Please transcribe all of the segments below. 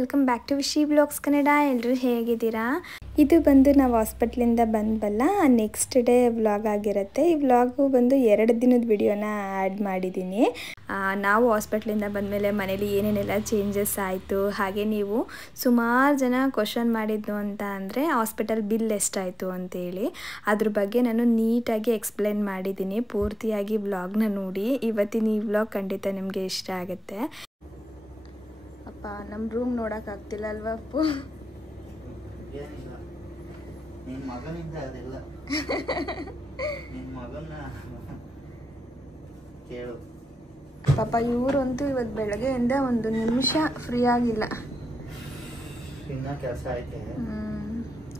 Welcome back to Vishi blogs Kannada. ಎಲ್ಲರೂ ಹೇಗಿದ್ದೀರಾ? ಇದು ಬಂದು ನಾವು ಹಾಸ್ಪಿಟ್ಲಿಂದ ಬಂದ್ವಲ್ಲ, ನೆಕ್ಸ್ಟ್ ಡೇ ವ್ಲಾಗ್ ಆಗಿರುತ್ತೆ. ಈ ವ್ಲಾಗು ಬಂದು 2 ದಿನದ ವಿಡಿಯೋನ ಆ್ಯಡ್ ಮಾಡಿದ್ದೀನಿ. ನಾವು ಹಾಸ್ಪಿಟ್ಲಿಂದ ಬಂದಮೇಲೆ ಮನೇಲಿ ಏನೇನೆಲ್ಲ ಚೇಂಜಸ್ ಆಯಿತು, ಹಾಗೆ ನೀವು ಸುಮಾರು ಜನ ಕ್ವಶನ್ ಮಾಡಿದ್ದು ಅಂತ ಅಂದರೆ ಹಾಸ್ಪಿಟಲ್ ಬಿಲ್ ಎಷ್ಟಾಯಿತು ಅಂತೇಳಿ, ಅದ್ರ ಬಗ್ಗೆ ನಾನು ನೀಟಾಗಿ ಎಕ್ಸ್ಪ್ಲೇನ್ ಮಾಡಿದ್ದೀನಿ. ಪೂರ್ತಿಯಾಗಿ ವ್ಲಾಗ್ನ ನೋಡಿ. ಇವತ್ತಿನ ಈ ವ್ಲಾಗ್ ಖಂಡಿತ ನಿಮಗೆ ಇಷ್ಟ ಆಗುತ್ತೆ. ಅಪ್ಪ ನಮ್ಮ ರೂಮ್ ನೋಡೋಕ್ಕಾಗ್ತಿಲ್ಲ ಅಲ್ವಾ ಅಪ್ಪು? ನಿನ್ನ ಮಗನಿಂದ ಅದೆಲ್ಲ ನಿನ್ನ ಮಗನ ಕೇಳು. ಪಾಪ ಇವರಂತೂ ಇವತ್ತು ಬೆಳಗ್ಗೆಯಿಂದ ಒಂದು ನಿಮಿಷ ಫ್ರೀ ಆಗಿಲ್ಲ. ಇನ್ನ ಕೆಲಸ ಐತೆ.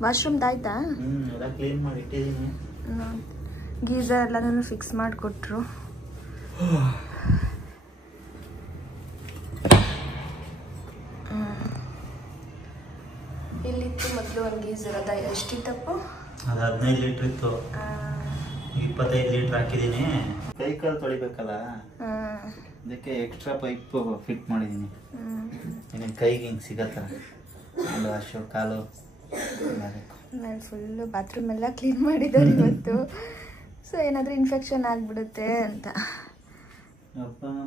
ವಾಶ್ರೂಮ್ದು ಆಯ್ತಾ? ಎಲ್ಲ ಕ್ಲೀನ್ ಮಾಡಿ ಇಟ್ಟಿದ್ದೀನಿ. ಗೀಸರ್ ಎಲ್ಲನೂ ಫಿಕ್ಸ್ ಮಾಡಿಕೊಟ್ರು. ಇಲ್ಲಿತ್ತು ಮೊದಲು ಒಂದು ಗೀಸರ್. ಅದ ಎಷ್ಟಿತ್ತಪ್ಪ? ಅದು 15 ಲೀಟ್ರ್ ಇತ್ತು. 25 ಲೀಟ್ರ್ ಹಾಕಿದ್ದೀನಿ. ಕೈ ಕಾಲು ತೊಳಿಬೇಕಲ್ಲ, ಅದಕ್ಕೆ ಎಕ್ಸ್ಟ್ರಾ ಪೈಪ್ ಫಿಟ್ ಮಾಡಿದ್ದೀನಿ. ಇನ್ನು ಕೈಗೆ ಹಿಂಗೆ ಸಿಗತ್ತ ಒಂದು ಅಶೋ ಕಾಲು. ನಾನು ಫುಲ್ಲು ಬಾತ್ರೂಮ್ ಎಲ್ಲ ಕ್ಲೀನ್ ಮಾಡಿದ್ದಾರೆ ಇವತ್ತು. ಸೊ ಏನಾದರೂ ಇನ್ಫೆಕ್ಷನ್ ಆಗಿಬಿಡುತ್ತೆ ಅಂತ.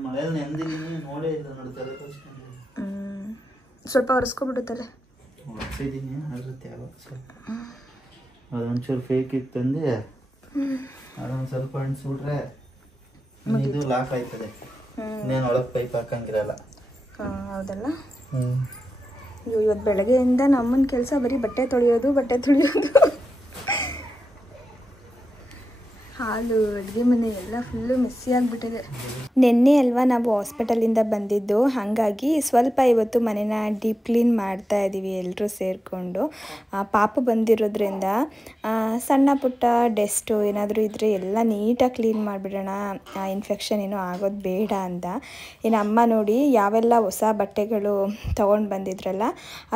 ಮಳೆಯಲ್ಲಿ ನೆಂದಿದ್ದೀನಿ, ನೋಡೇ ಇಲ್ಲ ನೋಡ್ತಾರೆ. ಸ್ವಲ್ಪ ಒರೆಸ್ಕೊಬಿಡುತ್ತಲ್ಲ. ಒರೆಸಿದ್ದೀನಿ ಅದ್ರತ್ತೆ ಅದೊಂಚೂರು ಫೇಕ್ ಇತ್ತಂದೆ, ಅದೊಂದು ಸ್ವಲ್ಪ ಅಣಿಸ್ಬಿಟ್ರೆ ಇದು ಲಾಕ್ ಆಯ್ತದೆ. ಇನ್ನೇನು ಒಳಗೆ ಪೈಪ್ ಹಾಕಂಗಿರಲ್ಲ. ಹೌದಲ್ಲ. ಇವತ್ತು ಬೆಳಗ್ಗೆಯಿಂದ ನಮ್ಮನ ಕೆಲಸ ಬರೀ ಬಟ್ಟೆ ತೊಳೆಯೋದು. ಹಾಲು, ಅಡುಗೆ ಮನೆ ಎಲ್ಲ ಫುಲ್ಲು ಮೆಸ್ಸಿ ಆಗಿಬಿಟ್ಟಿದೆ. ನಿನ್ನೆ ಅಲ್ವಾ ನಾವು ಹಾಸ್ಪಿಟಲಿಂದ ಬಂದಿದ್ದು, ಹಾಗಾಗಿ ಸ್ವಲ್ಪ ಇವತ್ತು ಮನೇನ ಡೀಪ್ ಕ್ಲೀನ್ ಮಾಡ್ತಾ ಇದ್ದೀವಿ ಎಲ್ಲರೂ ಸೇರಿಕೊಂಡು. ಪಾಪು ಬಂದಿರೋದ್ರಿಂದ ಸಣ್ಣ ಪುಟ್ಟ ಡೆಸ್ಟು ಏನಾದರೂ ಇದ್ದರೆ ಎಲ್ಲ ನೀಟಾಗಿ ಕ್ಲೀನ್ ಮಾಡಿಬಿಡೋಣ, ಇನ್ಫೆಕ್ಷನ್ ಏನೂ ಆಗೋದು ಬೇಡ ಅಂತ. ಇನ್ನು ಅಮ್ಮ ನೋಡಿ ಯಾವೆಲ್ಲ ಹೊಸ ಬಟ್ಟೆಗಳು ತೊಗೊಂಡು ಬಂದಿದ್ರಲ್ಲ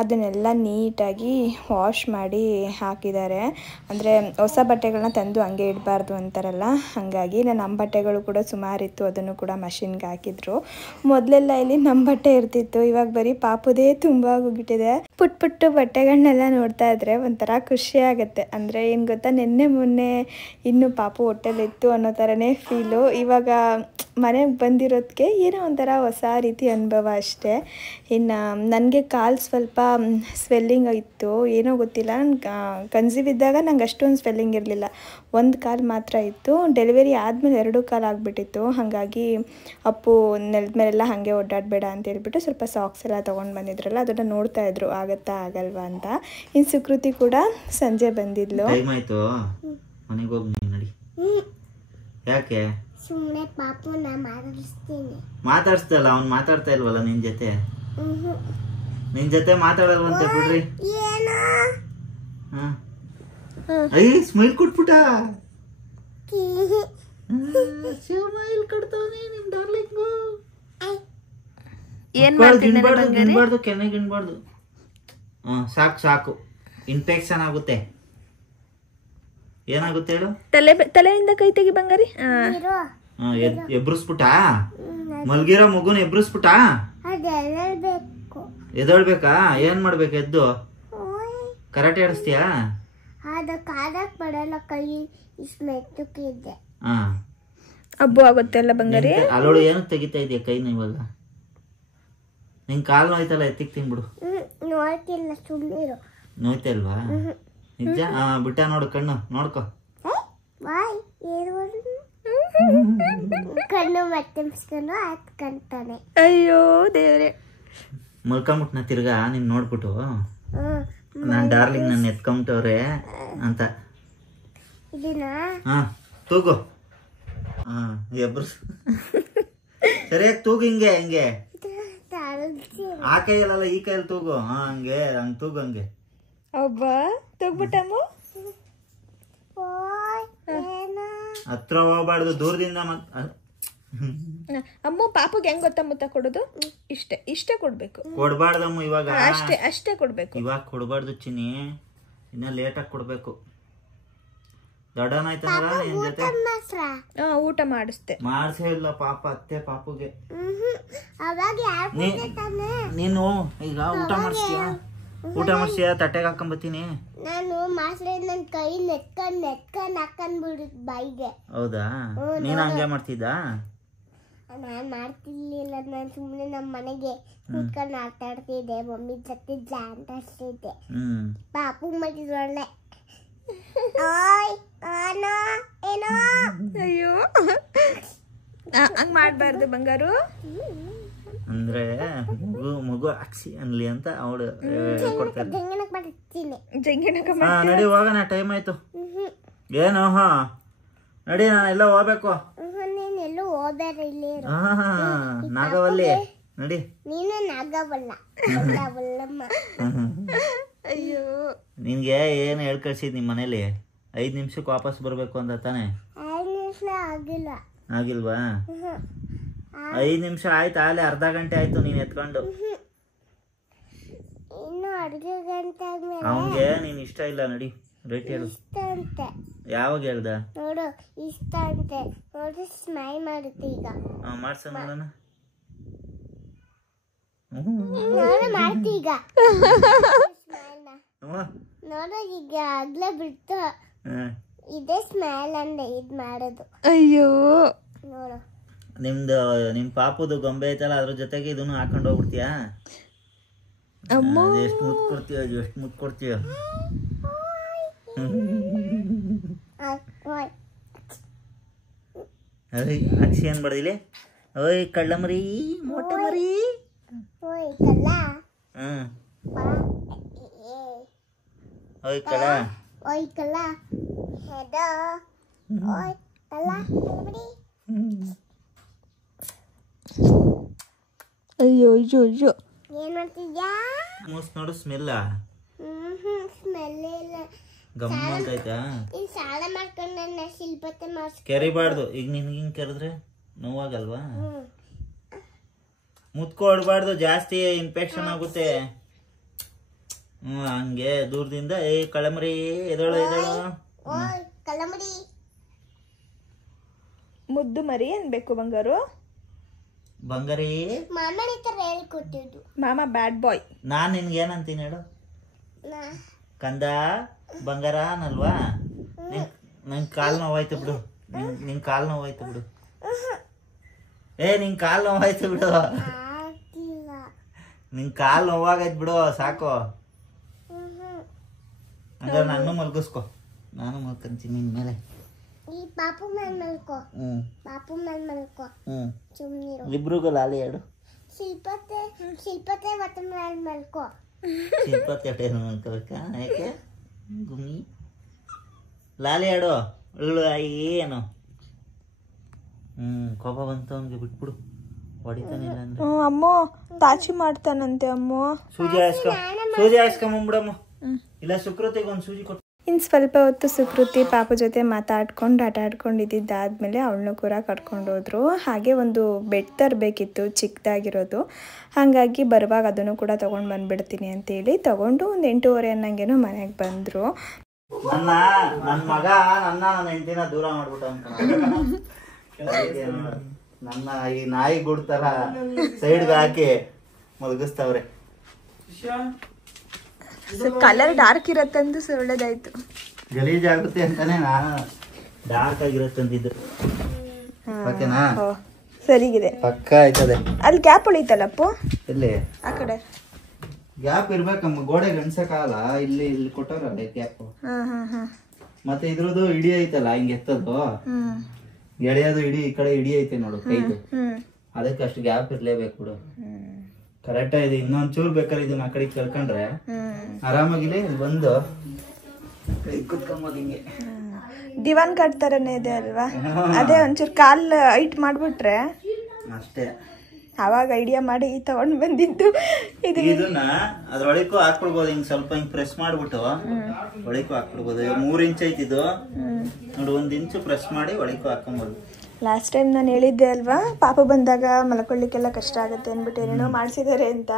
ಅದನ್ನೆಲ್ಲ ನೀಟಾಗಿ ವಾಶ್ ಮಾಡಿ ಹಾಕಿದ್ದಾರೆ. ಅಂದರೆ ಹೊಸ ಬಟ್ಟೆಗಳನ್ನ ತಂದು ಹಂಗೆ ಇಡಬಾರ್ದು ಅಂತಾರಲ್ಲ, ಹಾಗಾಗಿ ನಮ್ಮ ಬಟ್ಟೆಗಳು ಕೂಡ ಸುಮಾರಿತ್ತು, ಅದನ್ನು ಕೂಡ ಮಷಿನ್ಗೆ ಹಾಕಿದ್ರು. ಮೊದಲೆಲ್ಲ ಇಲ್ಲಿ ನಮ್ಮ ಬಟ್ಟೆ ಇರ್ತಿತ್ತು, ಇವಾಗ ಬರೀ ಪಾಪುದೇ ತುಂಬ ಆಗೋಗ್ಬಿಟ್ಟಿದೆ. ಪುಟ್ಟು ಬಟ್ಟೆಗಳನ್ನೆಲ್ಲ ನೋಡ್ತಾ ಇದ್ರೆ ಒಂಥರ ಖುಷಿ ಆಗುತ್ತೆ. ಅಂದರೆ ಏನು ಗೊತ್ತಾ, ನಿನ್ನೆ ಮೊನ್ನೆ ಇನ್ನು ಪಾಪು ಹೊಟ್ಟೆಲಿತ್ತು ಅನ್ನೋ ಥರನೇ ಫೀಲು. ಇವಾಗ ಮನೆಗೆ ಬಂದಿರೋದಕ್ಕೆ ಏನೋ ಒಂಥರ ಹೊಸ ರೀತಿ ಅನುಭವ ಅಷ್ಟೇ. ಇನ್ನು ನನಗೆ ಕಾಲು ಸ್ವಲ್ಪ ಸ್ವೆಲ್ಲಿಂಗ್ ಇತ್ತು, ಏನೋ ಗೊತ್ತಿಲ್ಲ. ನಾನು ಕನ್ಸೀವ್ ಇದ್ದಾಗ ನಂಗೆ ಅಷ್ಟೊಂದು ಸ್ವೆಲ್ಲಿಂಗ್ ಇರಲಿಲ್ಲ, ಒಂದು ಕಾಲು ಮಾತ್ರ ಇತ್ತು. ಡೆಲಿವರಿ ಆದಮೇಲೆ 2 ಕಾಲು ಆಗಿಬಿಟ್ಟಿತ್ತು. ಹಾಗಾಗಿ ಅಪ್ಪು ನೆಲದ ಮೇಲೆಲ್ಲ ಹಾಗೆ ಓಡಾಡಬೇಡ ಅಂತ ಹೇಳ್ಬಿಟ್ಟು ಸ್ವಲ್ಪ ಸಾಕ್ಸ್ ಎಲ್ಲ ತೊಗೊಂಡು ಬಂದಿದ್ರಲ್ಲ, ಅದನ್ನು ನೋಡ್ತಾ ಇದ್ರು ಆಗತ್ತಾ ಆಗಲ್ವಾ ಅಂತ. ಇನ್ನು ಸುಕೃತಿ ಕೂಡ ಸಂಜೆ ಬಂದಿದ್ಲು. ಆಯ್ತು ಮನೆಗೆ ಹೋಗಿ ನಡಿ. ಯಾಕೆ ಸುಮ್ಮನೆ ಪಾಪುನ ಮಾತಾಡಿಸ್ತಲ್ಲ? ಅವ್ನು ಮಾತಾಡ್ತಾ ಇಲ್ವಲ್ಲ ನಿನ್ ಜೊತೆ ಮಾತಾಡಲ್ವಂತೆ ಬಿಡ್ರಿ. ಸ್ಮೈಲ್ ಕೊಟ್ಬಿಟ್ಟ. ಸ್ಮೈಲ್ ಕೊಡ್ತಾವನೆ ನಿಮ್ ಡಾರ್ಲಿಂಗು. ಗಿಣ್ಬಾರ್ದು, ಕೆನೆ ಗಿಣ್ಬಾರ್ದು. ಸಾಕು. ಇನ್ಫೆಕ್ಷನ್ ಆಗುತ್ತೆ. ಏನಾಗುತ್ತೆ ಹೇಳು? ತಲೆಯಿಂದ ಕೈ ತೆಗಿ ಬಂಗಾರಿ. ಎಬ್ರಿಸ್ಬಿಟ್ಟ ಮಲ್ಗಿರೋ ಮಗುನ ಎಬ್ರಿಸ್ಬಿಟ್ಟ. ಎದೊಳ್ಬೇಕಾ? ಏನ್ ಮಾಡ್ಬೇಕು? ಎದ್ದು ಕರಾಟೆ ಆಡಿಸ್ತೀಯಾ? ಅಬ್ಬು ಆಗುತ್ತೆ ಅಲ್ಲ ಬಂಗಾರಿ. ಅಲ್ಲೋಳು ಏನಕ್ಕೆ ತೆಗಿತಾ ಇದೆಯಾ ಕೈನ? ಇವಾಗ ನಿನ್ ಕಾಲು ನೋಯ್ತಲ್ಲ, ಎತ್ತಿಕ್ ತಿನ್ಬಿಡು. ನೋಯ್ತಾ ಇಲ್ವಾ? ನಿಜ? ಬಿಟ್ಟ ನೋಡು, ಕಣ್ಣು ನೋಡ್ಕೊ. ಅಯ್ಯೋ ದೇವ್ರೆ. ಮಲ್ಕೊಂಬಿಟ್ನ ತಿರ್ಗಾ ನೀನ್ ನೋಡ್ಬಿಟ್ಟು, ನಾನ್ ಡಾರ್ಲಿಂಗ್ ನನ್ನ ಎತ್ಕೊಂಬಿಟ್ಟವ್ರೆ ಅಂತ. ತೂಗು. ಎಬ್ರು ಸರಿಯಾಗಿ ತೂಗು. ಹಿಂಗೆ ಆ ಕೈಯಲ್ಲ, ಈ ಕೈಯಲ್ಲಿ ತೂಗು. ಹಂಗೆ ತೂಗು. ಹಂಗೆ ಒಬ್ಬ ತಗ್ಬಿಟ್ಟಮ್ಮ. ಹತ್ರ ಹೋಗ್ಬಾರ್ದು, ದೂರದಿಂದ. ಅಮ್ಮ ಪಾಪಗೆ ಹೆಂಗ್ ಗೊತ್ತಾ ಮುತ್ತ ಕೊಡೋದು? ಇಷ್ಟೇ ಕೊಡ್ಬೇಕು. ಕೊಡ್ಬಾರ್ದಮ್ಮ ಇವಾಗ. ಅಷ್ಟೇ ಕೊಡ್ಬೇಕು. ಇವಾಗ ಕೊಡ್ಬಾರ್ದು ಚಿನ್ನಿ, ಇನ್ನ ಲೇಟಾಗಿ ಕೊಡ್ಬೇಕು. ದೊಡ್ಡವನಾಯ್ತಂದ್ರ ನಿನ್ ಜೊತೆ ಊಟ ಮಾಡಿಸ್ದೆ. ಮಾಡ್ಸೇ ಇಲ್ಲ ಪಾಪ ಅತ್ತೆ ಪಾಪುಗೆ. ನೀನು ಈಗ ಊಟ ಮಾಡಿಸ್ತೀಯ ತಟ್ಟೆಗೆ ಹಾಕೊಂಬತ್ತೀನಿ. ನಾನು ಮಾಸ್ಲೆ ನನ್ ಕೈ ನೆಟ್ಕೊಂಡ್ ಹಾಕೊಂಡ್ಬಿಡುದ್ ಬಾಯಿಗೆ. ಹೌದಾ? ನೀನ್ ಹಂಗೆ ಮಾಡ್ತಿದ್ದ? ನಾನ್ ಮಾಡ್ತಿರ್ಲಿಲ್ಲ. ನಾನ್ ಸುಮ್ನೆ ನಮ್ ಮನೆಗೆ ಕೂತ್ಕೊಂಡ್ ಆಟಾಡ್ತಿದ್ದೆ, ಮಮ್ಮಿ ಜೊತೆ ಜಾಂಟ್ ಆಡ್ತಿದ್ದೆ. ಪಾಪು ಮಾಡಿದ್ರೊಳ್ಳೆ ಏನೋ. ಅಯ್ಯೋ ಹಂಗ್ ಮಾಡ್ಬಾರ್ದು ಬಂಗಾರು. ಅಂದ್ರೆ ಮಗು ಅಕ್ಷಿ ಅನ್ಲಿ ಅಂತ ಅವಳು ಕೊಡ್ತಾರೆ. ನಡಿ ಹೋಗೋಣ, ಟೈಮ್ ಆಯ್ತು. ಏನು ನಡಿ, ನಾನೆಲ್ಲ ಹೋಗ್ಬೇಕು. ನಾಗವಲ್ಲಿ ನಡಿ. ನೀನು ನಾಗವಲ್ಲ. ಅಯ್ಯೋ ನಿನ್ಗೆ ಏನ್ ಹೇಳ್ ಕಳ್ಸಿದ್ ನಿಮ್ ಮನೇಲಿ? 5 ನಿಮಿಷಕ್ಕೆ ವಾಪಸ್ ಬರ್ಬೇಕು ಅಂತ ತಾನೆ? 5 ನಿಮಿಷ ಆಗಿಲ್ವಾ? 5 ನಿಮಿಷ ಆಯ್ತು, ಆಗಲೇ ಅರ್ಧ ಗಂಟೆ ಆಯ್ತು ನೀನ್ ಎತ್ಕೊಂಡು. ಇನ್ನು ಅರ್ಧ ಗಂಟೆ ಆದ್ಮೇಲೆ ಅವನ್ಗೆ ನೀನ್ ಇಷ್ಟ ಇಲ್ಲ. ನಡಿ ರೇಟ್ ಹೇಳು. ಯಾವಾಗ ಹೇಳ್ದ? ನೋಡು ಇಷ್ಟ ಅಂತೆ. ನೋಡು ಸ್ಮೈಲ್ ಮಾಡುತ್ತೆ ಈಗ. ಮಾಡ್ಸ ನೋಡೋಣ. ನಾನು ಮಾಡ್ತಿ ಈಗ. ನೋಡು ಈಗ ಆಗ್ಲೇ ಬಿಡ್ತು. ಇದೇ ಸ್ಮೈಲ್ ಅಂದೆ ಇದ್ ಮಾಡೋದು. ಅಯ್ಯೋ ನೋಡು, ನಿಮ್ ಪಾಪುದು ಗೊಂಬೆ ಐತಲ್ಲ, ಅದ್ರ ಜೊತೆಗೆ ಇದನ್ನು ಹಾಕೊಂಡು ಹೋಗ್ಬಿಡ್ತೀಯಾ? ಎಷ್ಟು ಮುತ್ ಕೊಡ್ತೀಯ? ಅಕ್ಷಿ ಏನ್ ಬಡ್ದಿಲಿ? ಓಯ್ ಕಳ್ಳ ಮರಿ, ಮೊಟ್ಟೆ ಮರಿ. ಓಯ್ ಕಳ್ಳ. ಓಯ್ ಕಳ್ಳ. ಅಯ್ಯೋ ಅಯ್ಯೋ ಅಯ್ಯೋ. ಏನ್ ಮಾಡ್ತಿದ್ಯಾ? ಮೂಸ್ ನೋಡು, ಸ್ಮೆಲ್ಲ. ಸ್ಮೆಲ್ ಇಲ್ಲ. ಗಮ್ಮ ಅಂತ ಆಯ್ತಾ? ಈಗ ಸಾಲ ಮಾಡ್ಕೊಂಡ ಶಿಲ್ಪತೆ ಕೆರಿಬಾರ್ದು. ಈಗ ನಿನ್ಗೆ ಹಿಂಗ್ ಕೆರೆದ್ರೆ ನೋವಾಗಲ್ವಾ? ಮುತ್ಕೊಡ್ಬಾರ್ದು, ಜಾಸ್ತಿ ಇನ್ಫೆಕ್ಷನ್ ಆಗುತ್ತೆ. ಹಂಗೆ ದೂರದಿಂದ ಏ ಕಳಮರಿ ಎದಳು. ಕಳಮರಿ ಮುದ್ದು ಮರಿ ಅನ್ಬೇಕು ಬಂಗಾರು. ಬಂಗಾರಿ ಮಾಮನ ತರ ಹೇಳ್ಕೊಟ್ಟಿದ್ದು. ಮಾಮ ಬ್ಯಾಡ್ ಬಾಯ್. ನಾನ್ ನಿನ್ಗೆ ಏನಂತೀನಿ ಹೇಳು? ಕಂದ ಬಂಗಾರ ಅನ್ನಲ್ವಾ? ನಿನ್ ಕಾಲ್ ನೋವಾಯ್ತು ಬಿಡು. ನಿನ್ ಕಾಲ್ ನೋವಾಯ್ತು ಬಿಡು. ನಿನ್ ಕಾಲ್ ನೋವಾಯ್ತು ಬಿಡು. ನಿನ್ ಕಾಲ್ ನೋವಾಗೈತ್ ಬಿಡು, ಸಾಕು. ಹಂಗಾರೆ ನಾನು ಮಲ್ಗಿಸ್ಕೊ, ನಾನು ಮಲ್ಕೊಂತೀನಿ ನಿನ್ ಮೇಲೆ. ಈ ಪಾಪು ಮೇಲೆ ಮಲ್ಕೋ. ಪಾಪು ಮೇಲೆ ಮಲ್ಕೋ. ಸುಮ್ನಿರು. ಇಬ್ರಿಗೂ ಲಾಲಿ ಹೇಳು. ಶಿಲ್ಪತೆ ಮತ್ತೆ ಮೇಲೆ ಮಲ್ಕೋ. ಶಿಲ್ಪತೆ ಮಲ್ಕೋಬೇಕಾ? ಯಾಕೆ ಗುಮ್ಮಿ? ಲಾಲಿ ಹೇಳು. ಏನು ಕೋಪ ಬಂತು ಅವನ್ಗೆ, ಬಿಟ್ಬಿಡು. ಹೊಡಿತಾನಿಲ್ಲ ಅಂದ್ರೆ ಅಮ್ಮೋ ತಾಚಿ ಮಾಡ್ತಾನಂತೆ. ಅಮ್ಮೋ ಸೂಜಿ ಹಾಸ್ಕೊಂಬಂದ್ಬಿಡಮ್ಮ. ಇಲ್ಲ ಸುಕೃತಿಗೆ ಒಂದು ಸೂಜಿ ಕೊಟ್ಟು. ಇನ್ನು ಸ್ವಲ್ಪ ಹೊತ್ತು ಸುಕೃತಿ ಪಾಪು ಜೊತೆ ಮಾತಾಡ್ಕೊಂಡು ಆಟ ಆಡ್ಕೊಂಡಿದ್ದಾದ್ಮೇಲೆ ಅವಳನ್ನು ಕೂಡ ಕರ್ಕೊಂಡು ಹೋದ್ರು. ಹಾಗೆ ಒಂದು ಬೆಡ್ ತರಬೇಕಿತ್ತು ಚಿಕ್ಕದಾಗಿರೋದು. ಹಾಗಾಗಿ ಬರುವಾಗ ಅದನ್ನು ಕೂಡ ತೊಗೊಂಡು ಬಂದುಬಿಡ್ತೀನಿ ಅಂತೇಳಿ ತೊಗೊಂಡು ಒಂದು 8:30 ಅನ್ನಂಗೇನೋ ಮನೆಗೆ ಬಂದರು. ನನ್ನ ಮಗ ನನ್ನ ಹೆಂಡತಿನ ದೂರ ಮಾಡ್ಬಿಟ್ಟ ನನ್ನ ಈ ನಾಯಿ ಗುಡ್ತರ ಸೈಡ್ಗೆ ಹಾಕಿ ಮಲಗಿಸ್ತವ್ರೆ. ಕಲರ್ ಡಾರ್ಕ್ ಇರತ್ತಂದು ಒಳ್ಳೇದಾಯ್ತು. ಗಲೀಜಾಗುತ್ತೆ ಅಂತಾನೆ ನಾನು ಡಾರ್ಕ್ ಆಗಿರತ್ತಂದಿದ್ದು. ಓಕೆನಾ? ಸರಿಗಿದೆ, ಪಕ್ಕ ಆಯ್ತದೆ. ಅಲ್ಲಿ ಗ್ಯಾಪ್ ಉಳಿತಲ್ಲಪ್ಪು. ಎಲ್ಲಿ? ಆ ಕಡೆ ಗ್ಯಾಪ್ ಇರ್ಬೇಕಮ್ಮ, ಗೋಡೆ ಗಂಡ್ಸಕ್ಕಾಗಲ್ಲ. ಇಲ್ಲಿ ಕೊಟ್ಟವ್ರಲ್ಲ ಗ್ಯಾಪ್. ಮತ್ತೆ ಇದ್ರದ್ದು ಇಡಿ ಐತಲ್ಲ, ಹಿಂಗೆ ಎತ್ತದು ಎಳೆಯೋದು ಇಡಿ, ಈ ಕಡೆ ಇಡಿ ಐತೆ ನೋಡು ಕೈದು, ಅದಕ್ಕೆ ಅಷ್ಟು ಗ್ಯಾಪ್ ಇರ್ಲೇಬೇಕು ಬಿಡು. ಕರೆಕ್ಟ್ ಇದೆ. ಇನ್ನೊಂದ್ ಚೂರ್ ಬೇಕಾದ್ರೆ ಇದನ್ನ ಆ ಕಡೆ ಕೇಳ್ಕೊಂಡ್ರೆ ಆರಾಮಾಗಿಲಿ ಬಂದು ಕೈ ಕುತ್ಕೊಂಬೋದು. ಹಿಂಗೆ ದಿವಾನ್ ಕಟ್ತಾರನೇ ಇದೆ ಅಲ್ವಾ? ಅದೇ ಒಂಚೂರು ಕಾಲ್ ಹೈಟ್ ಮಾಡ್ಬಿಟ್ರೆ ಅಷ್ಟೇ. ಅವಾಗ ಐಡಿಯಾ ಮಾಡಿ ತಗೊಂಡ್ ಬಂದಿದ್ದು. ಇದನ್ನ ಅದ್ರೊಳಗೂ ಹಾಕ್ಬಿಡ್ಬೋದು. ಹಿಂಗ್ ಸ್ವಲ್ಪ ಹಿಂಗ್ ಪ್ರೆಸ್ ಮಾಡ್ಬಿಟ್ಟು ಒಳಗೂ ಹಾಕ್ಬಿಡ್ಬೋದು. 3 ಇಂಚ್ ಐತಿದು ನೋಡಿ, 1 ಇಂಚು ಪ್ರೆಸ್ ಮಾಡಿ ಒಳಗೂ ಹಾಕೊಂಬೋದು. ಲಾಸ್ಟ್ ಟೈಮ್ ನಾನು ಹೇಳಿದ್ದೆ ಅಲ್ವಾ, ಪಾಪ ಬಂದಾಗ ಮಲ್ಕೊಳ್ಳಿಕ್ಕೆಲ್ಲ ಕಷ್ಟ ಆಗುತ್ತೆ ಅಂದ್ಬಿಟ್ಟು ಏನೇನೋ ಮಾಡಿಸಿದ್ದಾರೆ ಅಂತ.